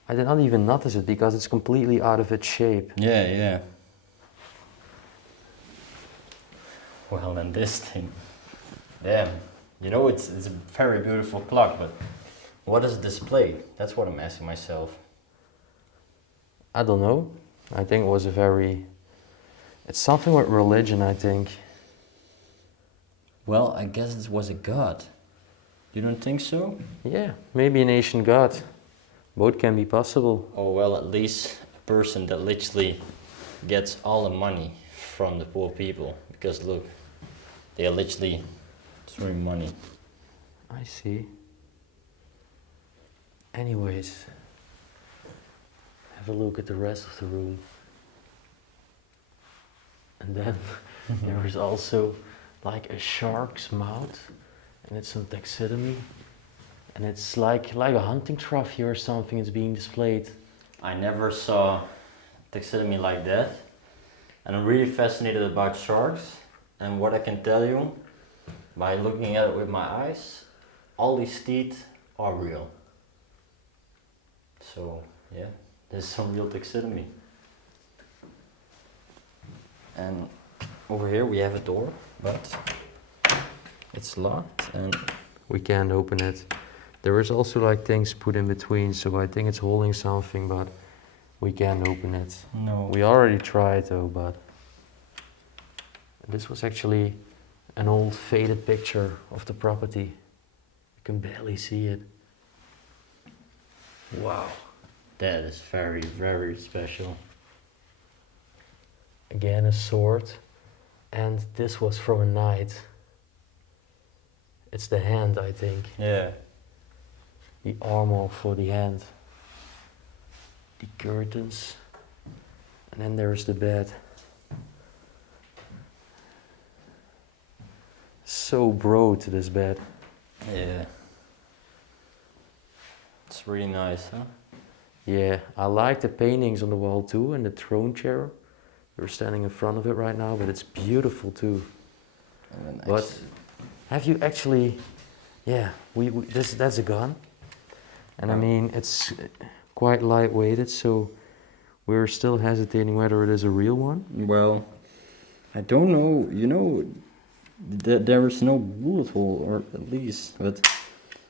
I did not even notice it because it's completely out of its shape. Yeah, yeah. Well, and this thing. Damn. You know, it's a very beautiful clock, but what does it display? That's what I'm asking myself. I don't know. I think it was a very... It's something with religion, I think. Well, I guess it was a god. You don't think so? Yeah, maybe an ancient god. Both can be possible. Oh, well, at least a person that literally gets all the money from the poor people. Because look, they are literally throwing money. I see. Anyways, have a look at the rest of the room. And then there is also like a shark's mouth, and it's some taxidermy. And it's like a hunting trophy or something is being displayed. I never saw taxidermy like that. And I'm really fascinated about sharks. And what I can tell you, by looking at it with my eyes, all these teeth are real. So, yeah, there's some real taxidermy. And over here we have a door, but it's locked and We can't open it. There is also like things put in between, so I think it's holding something, but we can't open it. no. We already tried though, but this was actually an old faded picture of the property. You can barely see it. Wow. That is very, very special. Again, a sword. And this was from a knight. It's the hand, I think. Yeah. The armor for the hand. The curtains. And then there's the bed. So broad, this bed. Yeah. It's really nice, huh? Yeah, I like the paintings on the wall too, and the throne chair. We're standing in front of it right now, but it's beautiful too. And then But have you actually, yeah, that's a gun. And I Oh. mean, it's quite lightweighted, so we're still hesitating whether it is a real one. Well, I don't know, you know, there is no bullet hole, or at least, but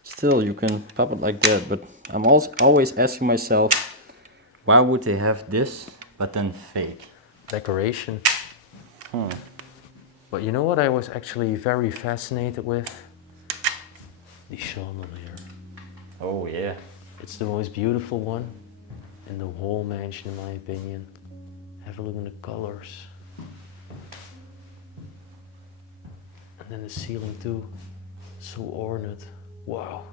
still you can pop it like that. But I'm also always asking myself, why would they have this, but then fake? Decoration. Huh. But you know what I was actually very fascinated with? The chandelier. Oh yeah. It's the most beautiful one in the whole mansion, in my opinion. Have a look at the colors. And then the ceiling too. So ornate. Wow.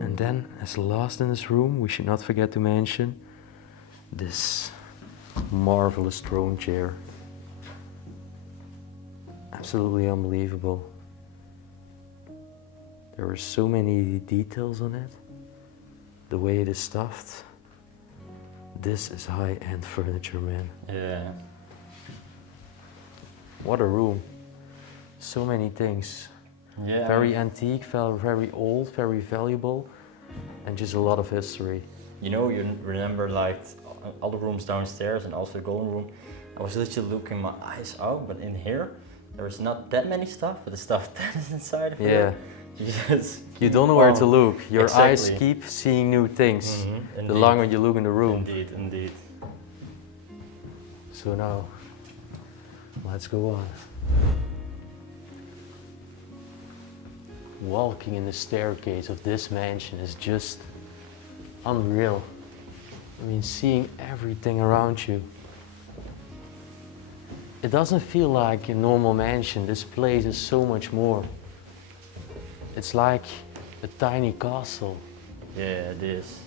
And then, as last in this room, we should not forget to mention this marvelous throne chair. Absolutely unbelievable. There are so many details on it. The way it is stuffed. This is high-end furniture, man. Yeah. What a room. So many things. Yeah. Very antique, very old, very valuable, and just a lot of history. You know, you remember like all the rooms downstairs and also the golden room. I was literally looking my eyes out, but in here, there's not that many stuff, but the stuff that is inside of Yeah. here. You just You don't know where to look. Your eyes Exactly. keep seeing new things the Indeed. longer you look in the room. Indeed, indeed. So now, let's go on. Walking in the staircase of this mansion is just unreal. I mean, seeing everything around you. It doesn't feel like a normal mansion. This place is so much more. It's like a tiny castle. Yeah, it is.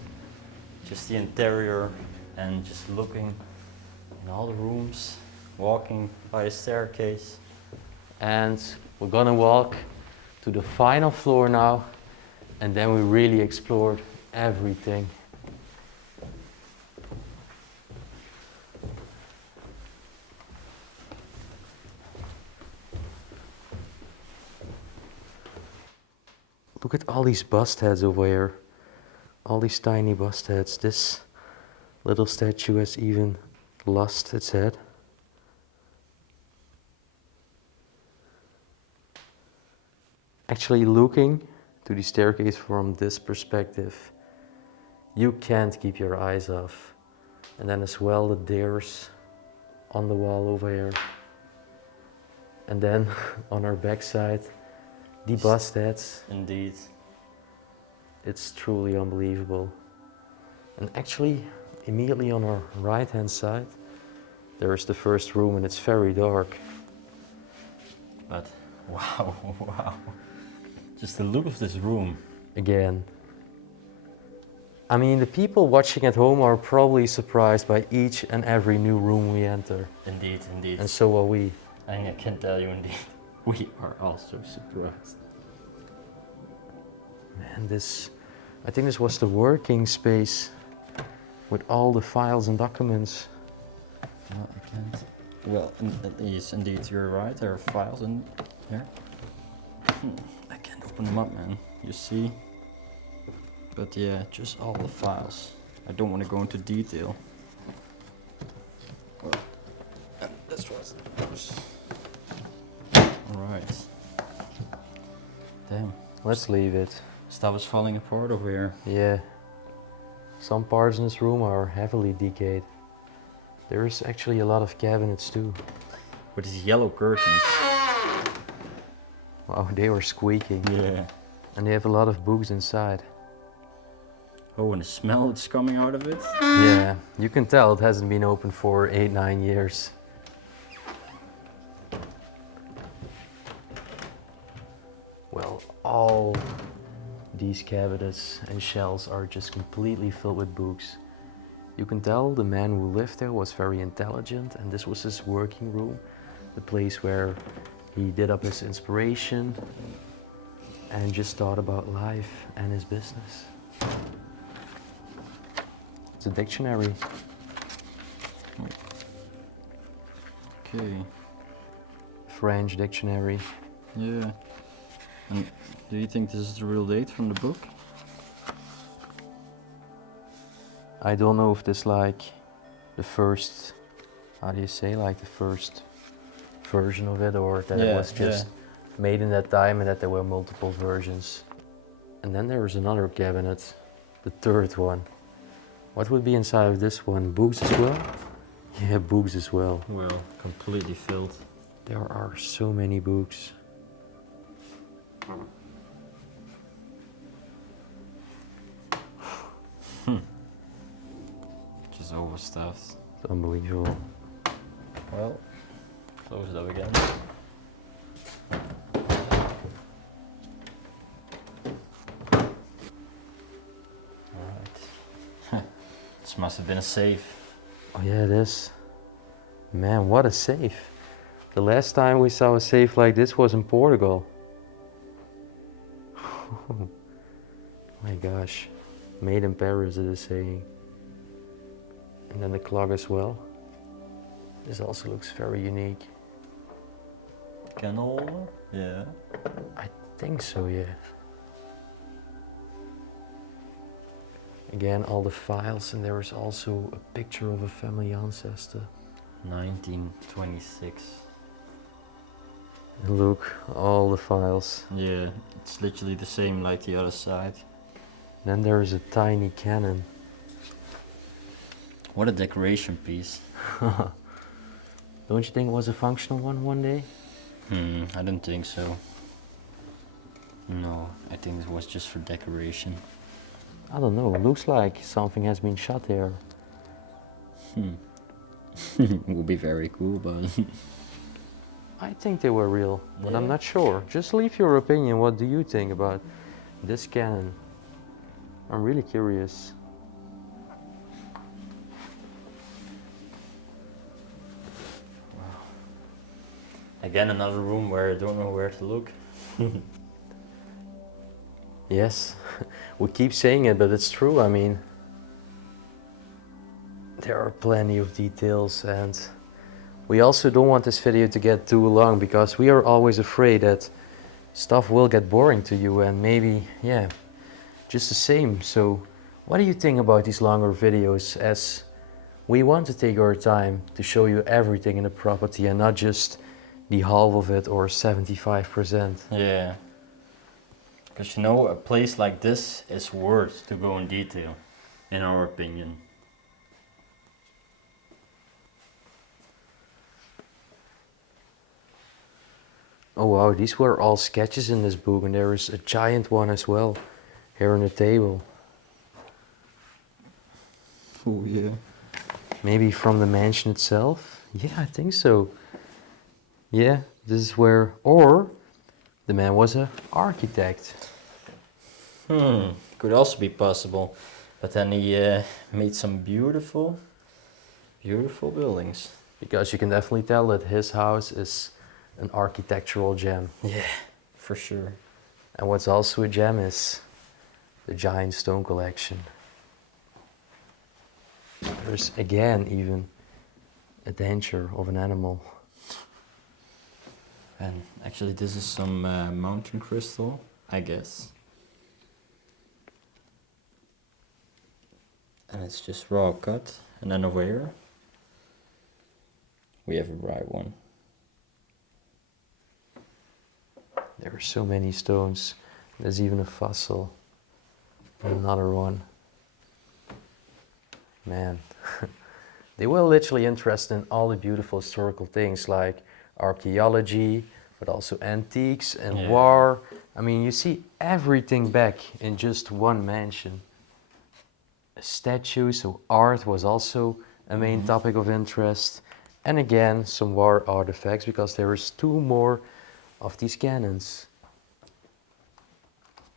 Just the interior and just looking in all the rooms, walking by a staircase. And we're gonna walk to the final floor now, and then we really explored everything. Look at all these bust heads over here. All these tiny bust heads. This little statue has even lost its head. Actually, looking to the staircase from this perspective, you can't keep your eyes off. And then as well the dares on the wall over here. And then on our backside, the bust heads. Indeed. It's truly unbelievable. And actually, immediately on our right hand side, there is the first room, and it's very dark. But wow, wow. Just the look of this room. Again. I mean, the people watching at home are probably surprised by each and every new room we enter. Indeed, indeed. And so are we. I can tell you indeed, we are also surprised. Man, I think this was the working space with all the files and documents. No, I can't. Well, yes, indeed, you're right. There are files in here. I can't open them up, man. You see? But yeah, just all the files. I don't want to go into detail. Well, this was. Alright. Damn. Let's leave it. Stuff is falling apart over here. Yeah. Some parts in this room are heavily decayed. There's actually a lot of cabinets too. With these yellow curtains. Wow, they were squeaking. Yeah. And they have a lot of books inside. Oh, and the smell that's coming out of it. Yeah, you can tell it hasn't been open for 8-9 years. Well, all these cabinets and shelves are just completely filled with books. You can tell the man who lived there was very intelligent, and this was his working room, the place where he did up his inspiration and just thought about life and his business. It's a dictionary. Okay. French dictionary. Yeah. And do you think this is the real date from the book? I don't know if this like the first, how do you say, like the first version of it, or that it was just made in that time and that there were multiple versions. And then there was another cabinet, the third one. What would be inside of this one? Books as well? Yeah, books as well. Well, completely filled. There are so many books. Just overstuffed. It's unbelievable. Well, close it up again. Alright. This must have been a safe. Oh yeah, it is. Man, what a safe. The last time we saw a safe like this was in Portugal. Oh my gosh. Made in Paris, it is saying. And then the clock as well. This also looks very unique. Candle holder? Yeah. I think so, yeah. Again, all the files, and there is also a picture of a family ancestor. 1926. And look, all the files. Yeah, it's literally the same like the other side. Then there is a tiny cannon. What a decoration piece. Don't you think it was a functional one day? I don't think so. No, I think it was just for decoration. I don't know, it looks like something has been shot there. Would be very cool, but I think they were real, but I'm Yeah. not sure. Just leave your opinion, what do you think about this cannon? I'm really curious. again another room where I don't know where to look. Yes, we keep saying it, but it's true. I mean, there are plenty of details, and we also don't want this video to get too long, because we are always afraid that stuff will get boring to you, and maybe, yeah, just the same. So what do you think about these longer videos, as we want to take our time to show you everything in the property and not just the half of it or 75%. Yeah. Because you know, a place like this is worth to go in detail, in our opinion. Oh wow, these were all sketches in this book, and there is a giant one as well here on the table. Oh yeah. Maybe from the mansion itself? Yeah, I think so. Yeah, this is where, or the man was an architect. Could also be possible. But then he made some beautiful, beautiful buildings. Because you can definitely tell that his house is an architectural gem. Yeah, for sure. And what's also a gem is the giant stone collection. There's again even a denture of an animal. And actually this is some mountain crystal, I guess. And it's just raw cut. And then over here we have a bright one. There are so many stones. There's even a fossil. Another one. Man, they were literally interested in all the beautiful historical things like archaeology, but also antiques and war. I mean, you see everything back in just one mansion. A statue, so art was also a main topic of interest. And again, some war artifacts, because there is 2 more of these cannons.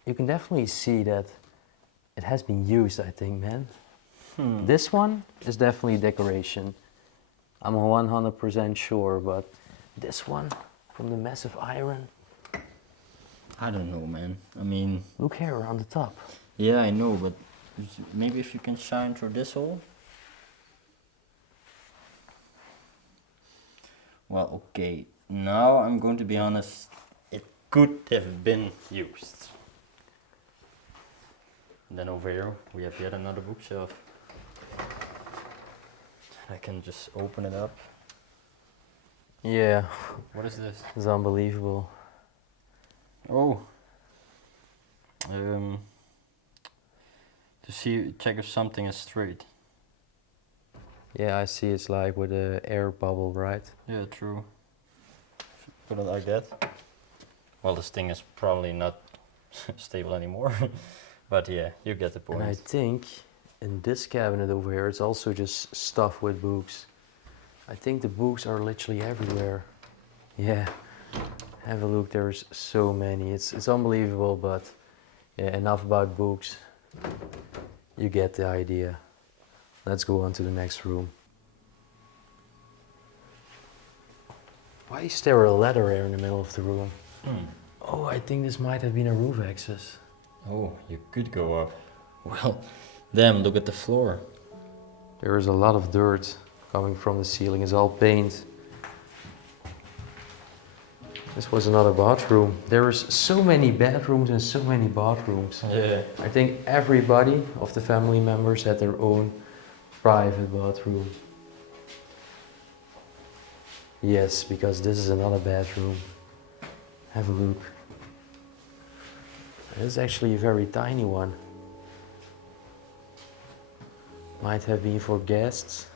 You can definitely see that it has been used, I think, man. This one is definitely decoration. I'm 100% sure, but this one from the massive iron. I don't know, man. I mean, Look here on the top. yeah, I know, but maybe if you can shine through this hole. Well, okay. Now I'm going to be honest. It could have been used. And then over here we have yet another bookshelf. I can just open it up. Yeah, What is this? it's unbelievable. Oh. To see, check if something is straight. Yeah, I see it's like with an air bubble, right? Yeah, true. Put it like that. Well, this thing is probably not stable anymore. But yeah, you get the point. And I think in this cabinet over here, it's also just stuffed with books. I think the books are literally everywhere. Yeah, have a look, there's so many. It's unbelievable, but yeah, enough about books. You get the idea. Let's go on to the next room. Why is there a ladder here in the middle of the room? Oh, I think this might have been a roof access. Oh, you could go up. Well, damn, look at the floor. There is a lot of dirt coming from the ceiling. It's all paint. This was another bathroom. There is so many bedrooms and so many bathrooms. Yeah. I think everybody of the family members had their own private bathroom. Yes, because this is another bedroom. Have a look. This is actually a very tiny one. Might have been for guests.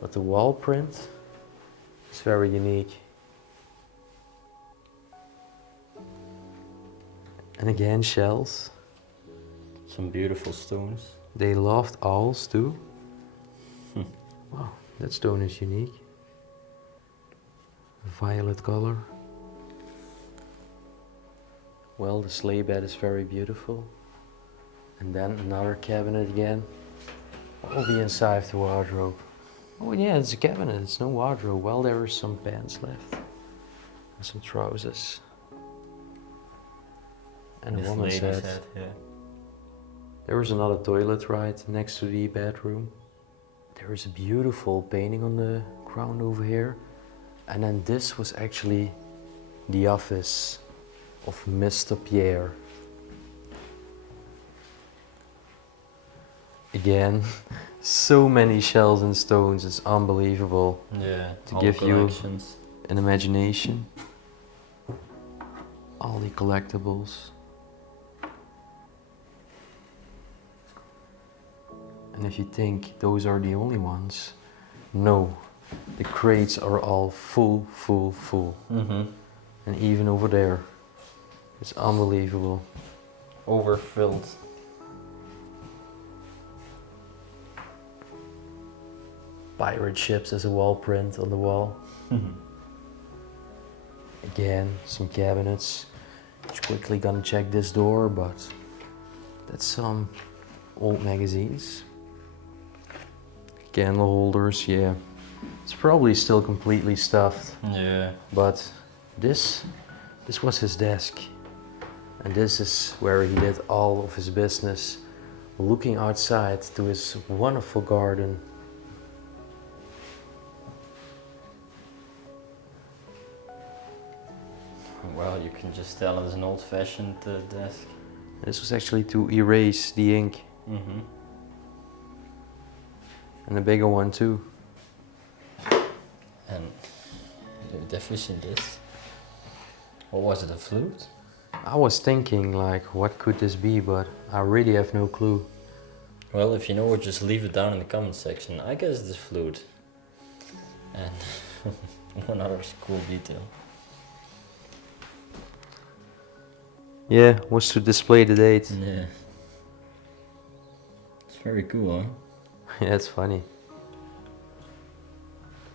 But the wall print is very unique. And again, shells. Some beautiful stones. They loved owls too. Wow, that stone is unique. Violet color. Well, the sleigh bed is very beautiful. And then another cabinet again. What will be inside the wardrobe? Oh yeah, it's a cabinet, it's no wardrobe. Well, there are some pants left. And some trousers. And a woman's head. Yeah. There is another toilet right next to the bedroom. There is a beautiful painting on the ground over here. And then this was actually the office of Mr. Pierre. Again, so many shells and stones, it's unbelievable. Yeah, To all give you collections. an imagination. All the collectibles. And if you think those are the only ones, no. The crates are all full. And even over there, it's unbelievable. Overfilled. Pirate ships as a wall print on the wall. Again, some cabinets. Just quickly gonna check this door, but that's some old magazines. Candle holders, yeah. It's probably still completely stuffed, Yeah. but this was his desk. And this is where he did all of his business, looking outside to his wonderful garden. Well, you can just tell it's an old-fashioned desk. This was actually to erase the ink. Mm-hmm. And a bigger one too. And you've definitely seen this. What was it, a flute? I was thinking like, what could this be, but I really have no clue. Well, if you know it, just leave it down in the comment section. I guess it's a flute. And one other cool detail. Yeah, was to display the date. Yeah. It's very cool, huh? Yeah, it's funny.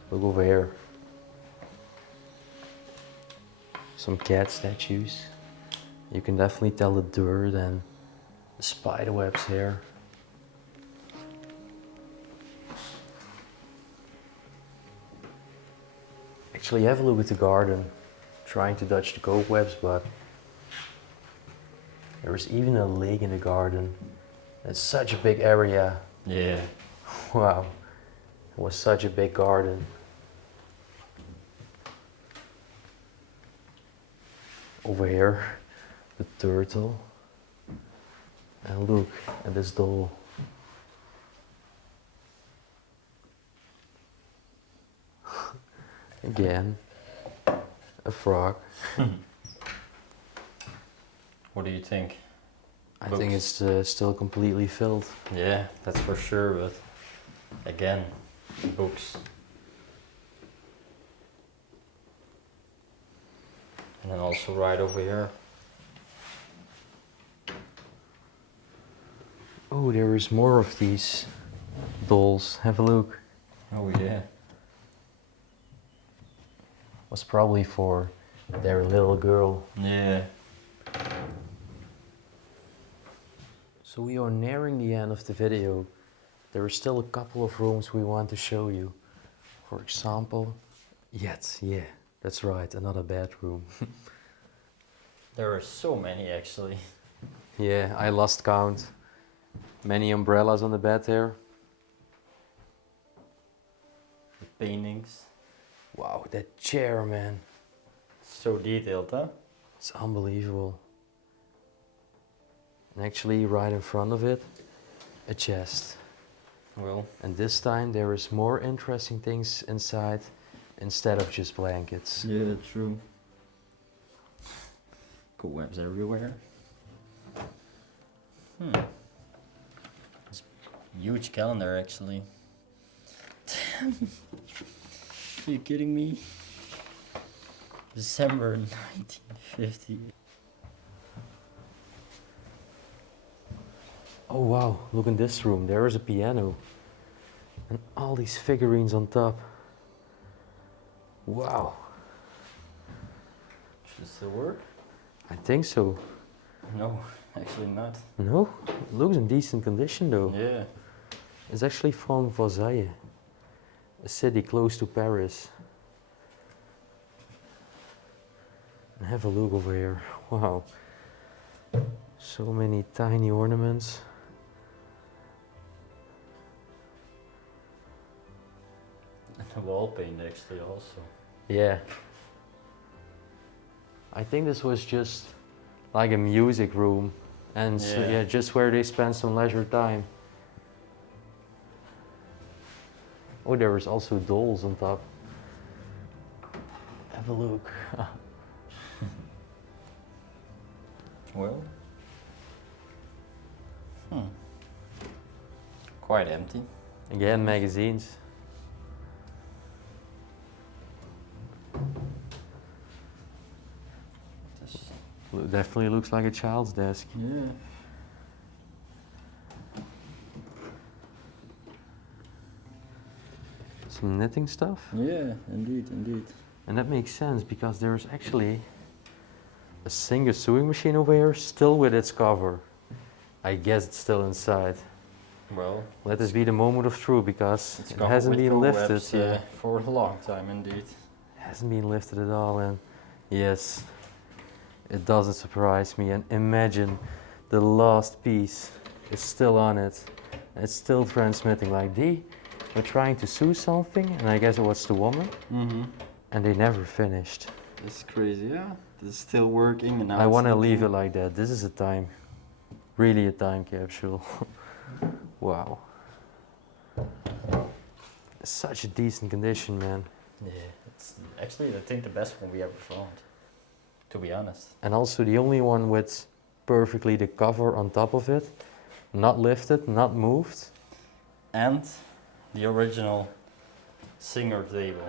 Look over here. Some cat statues. You can definitely tell the dirt and the spider webs here. Actually, have a look at the garden. Trying to dodge the cobwebs, but there is even a lake in the garden. It's such a big area. Yeah. Wow, it was such a big garden. Over here, the turtle. And look at this doll. Again, a frog. What do you think? I think it's still completely filled. Yeah, that's for sure, but again, books. And then also right over here. Oh, there is more of these dolls. Have a look. Oh yeah. Was probably for their little girl. Yeah. So we are nearing the end of the video. There are still a couple of rooms we want to show you. For example, yeah, that's right, another bedroom. There are so many actually. Yeah, I lost count. Many umbrellas on the bed there. The paintings. Wow, that chair, man. So detailed, huh? It's unbelievable. And actually, right in front of it, a chest. Well. And this time there is more interesting things inside instead of just blankets. Yeah, true. Cool webs everywhere. It's a huge calendar actually. Are you kidding me? December 1950. Oh wow, look in this room, there is a piano. And all these figurines on top. Wow. Should it still work? I think so. No, actually not. No? It looks in decent condition though. Yeah. It's actually from 𝗦𝘁cie, a city close to Paris. And have a look over here. Wow. So many tiny ornaments. And a wall paint actually also. Yeah. I think this was just like a music room. And so, Yeah. yeah, just where they spend some leisure time. Oh, there was also dolls on top. Have a look. Well. Quite empty. Again, magazines. Definitely looks like a child's desk. Yeah. Some knitting stuff. Yeah, indeed, indeed. And that makes sense because there's actually a single sewing machine over here still with its cover. I guess it's still inside. Well, Let this be the moment of truth because it's it covered hasn't with been lifted. cobwebs, yeah, for a long time indeed. Hasn't been lifted at all, and yes, It doesn't surprise me. And imagine the last piece is still on it. And it's still transmitting like they were trying to sue something, and I guess it was the woman. Mm-hmm. And they never finished. It's crazy, yeah. This is still working and now I it's want to looking- leave it like that. This is a time, really a time capsule. Wow. Such a decent condition, man. Yeah, it's actually I think the best one we ever found. To be honest. And also the only one with perfectly the cover on top of it, not lifted, not moved. And the original singer table.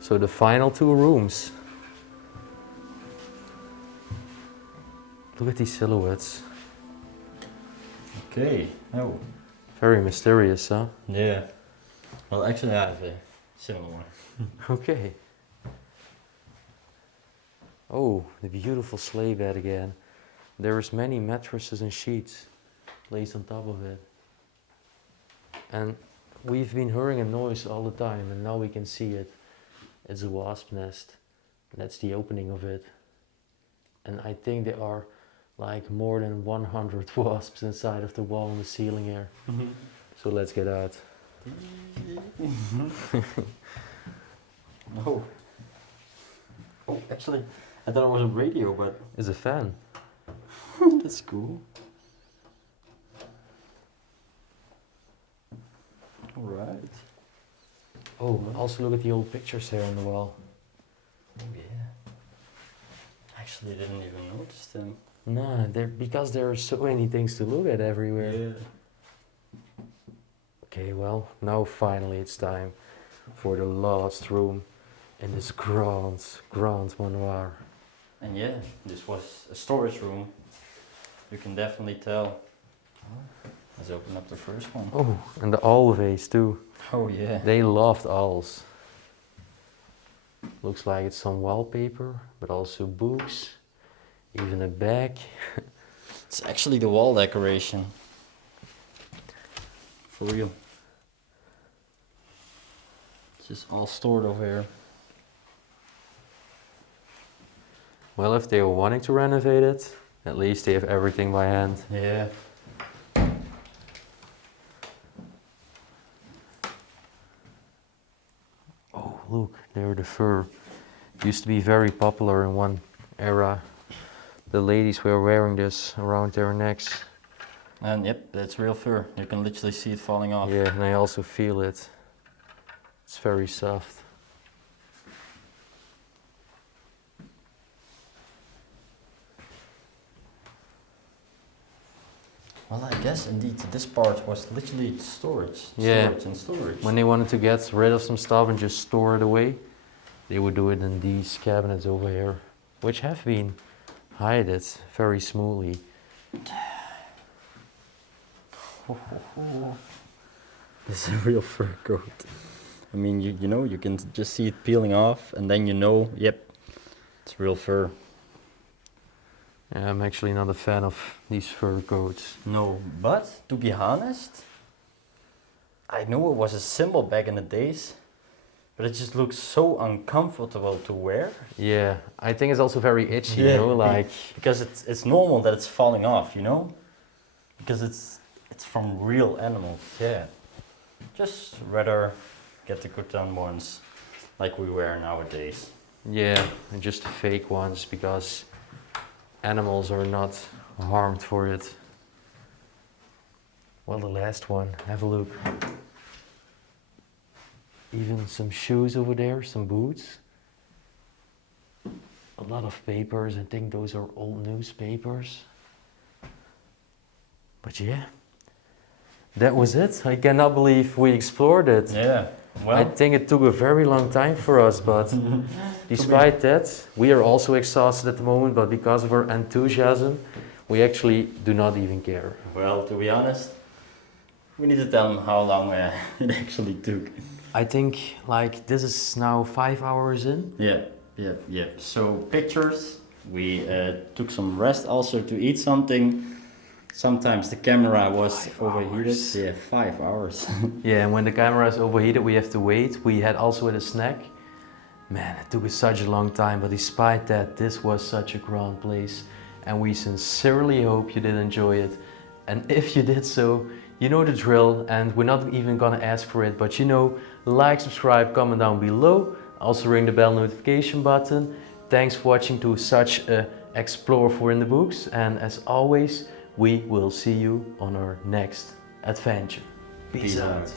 So the final two rooms. Look at these silhouettes. Okay. Oh. Very mysterious, huh? Yeah. Well, actually, I have a similar one. Okay. Oh, the beautiful sleigh bed again. There's many mattresses and sheets placed on top of it. And we've been hearing a noise all the time, and now we can see it. It's a wasp nest. That's the opening of it. And I think there are like more than 100 wasps inside of the wall and the ceiling here. So let's get out. Oh. Oh, actually, I thought it was a radio, but It's a fan. that's cool. Alright. Oh, also look at the old pictures here on the wall. Oh yeah. Actually, I didn't even notice them. No, because there are so many things to look at everywhere. Okay, well, now finally it's time for the last room in this grand manoir. And yeah, this was a storage room. You can definitely tell. Let's open up the first one. Oh, and the owl vase too. Oh yeah. They loved owls. Looks like it's some wallpaper, but also books, even a bag. It's actually the wall decoration. For real. It's just all stored over here. Well, if they were wanting to renovate it, at least they have everything by hand. Yeah. Oh, look, there the fur. Used to be very popular in one era. The ladies were wearing this around their necks. And yep, that's real fur. You can literally see it falling off. Yeah, and I also feel it. It's very soft. Well, I guess indeed this part was literally storage. Yeah. Storage and storage. When they wanted to get rid of some stuff and just store it away, they would do it in these cabinets over here, which have been hidden very smoothly. This is a real fur coat. I mean, you know, you can just see it peeling off, and then you know, yep, it's real fur. Yeah, I'm actually not a fan of these fur coats. No, but to be honest, I know it was a symbol back in the days, but it just looks so uncomfortable to wear. Yeah, I think it's also very itchy, Yeah, you know, like... because it's normal that it's falling off, you know, because it's from real animals. Yeah, just rather get the good done ones like we wear nowadays. Yeah, and just the fake ones, because animals are not harmed for it. Well, the last one, have a look. Even some shoes over there, some boots. A lot of papers, I think those are old newspapers. But yeah, that was it. I cannot believe we explored it. Yeah. Well, I think it took a very long time for us, but despite that, we are also exhausted at the moment, but because of our enthusiasm, we actually do not even care. well, to be honest, we need to tell them how long it actually took. I think like this is now 5 hours in. Yeah. So pictures, we took some rest also to eat something. Sometimes the camera was 5 overheated. hours. Yeah, 5 hours. Yeah, and when the camera is overheated, we have to wait. We had also had a snack. Man, it took us such a long time, but despite that, this was such a grand place, and we sincerely hope you did enjoy it. And if you did so, you know the drill, and we're not even gonna ask for it, but you know, like, subscribe, comment down below. Also ring the bell notification button. Thanks for watching to such a Explorer for in the books, and as always, we will see you on our next adventure. Peace out.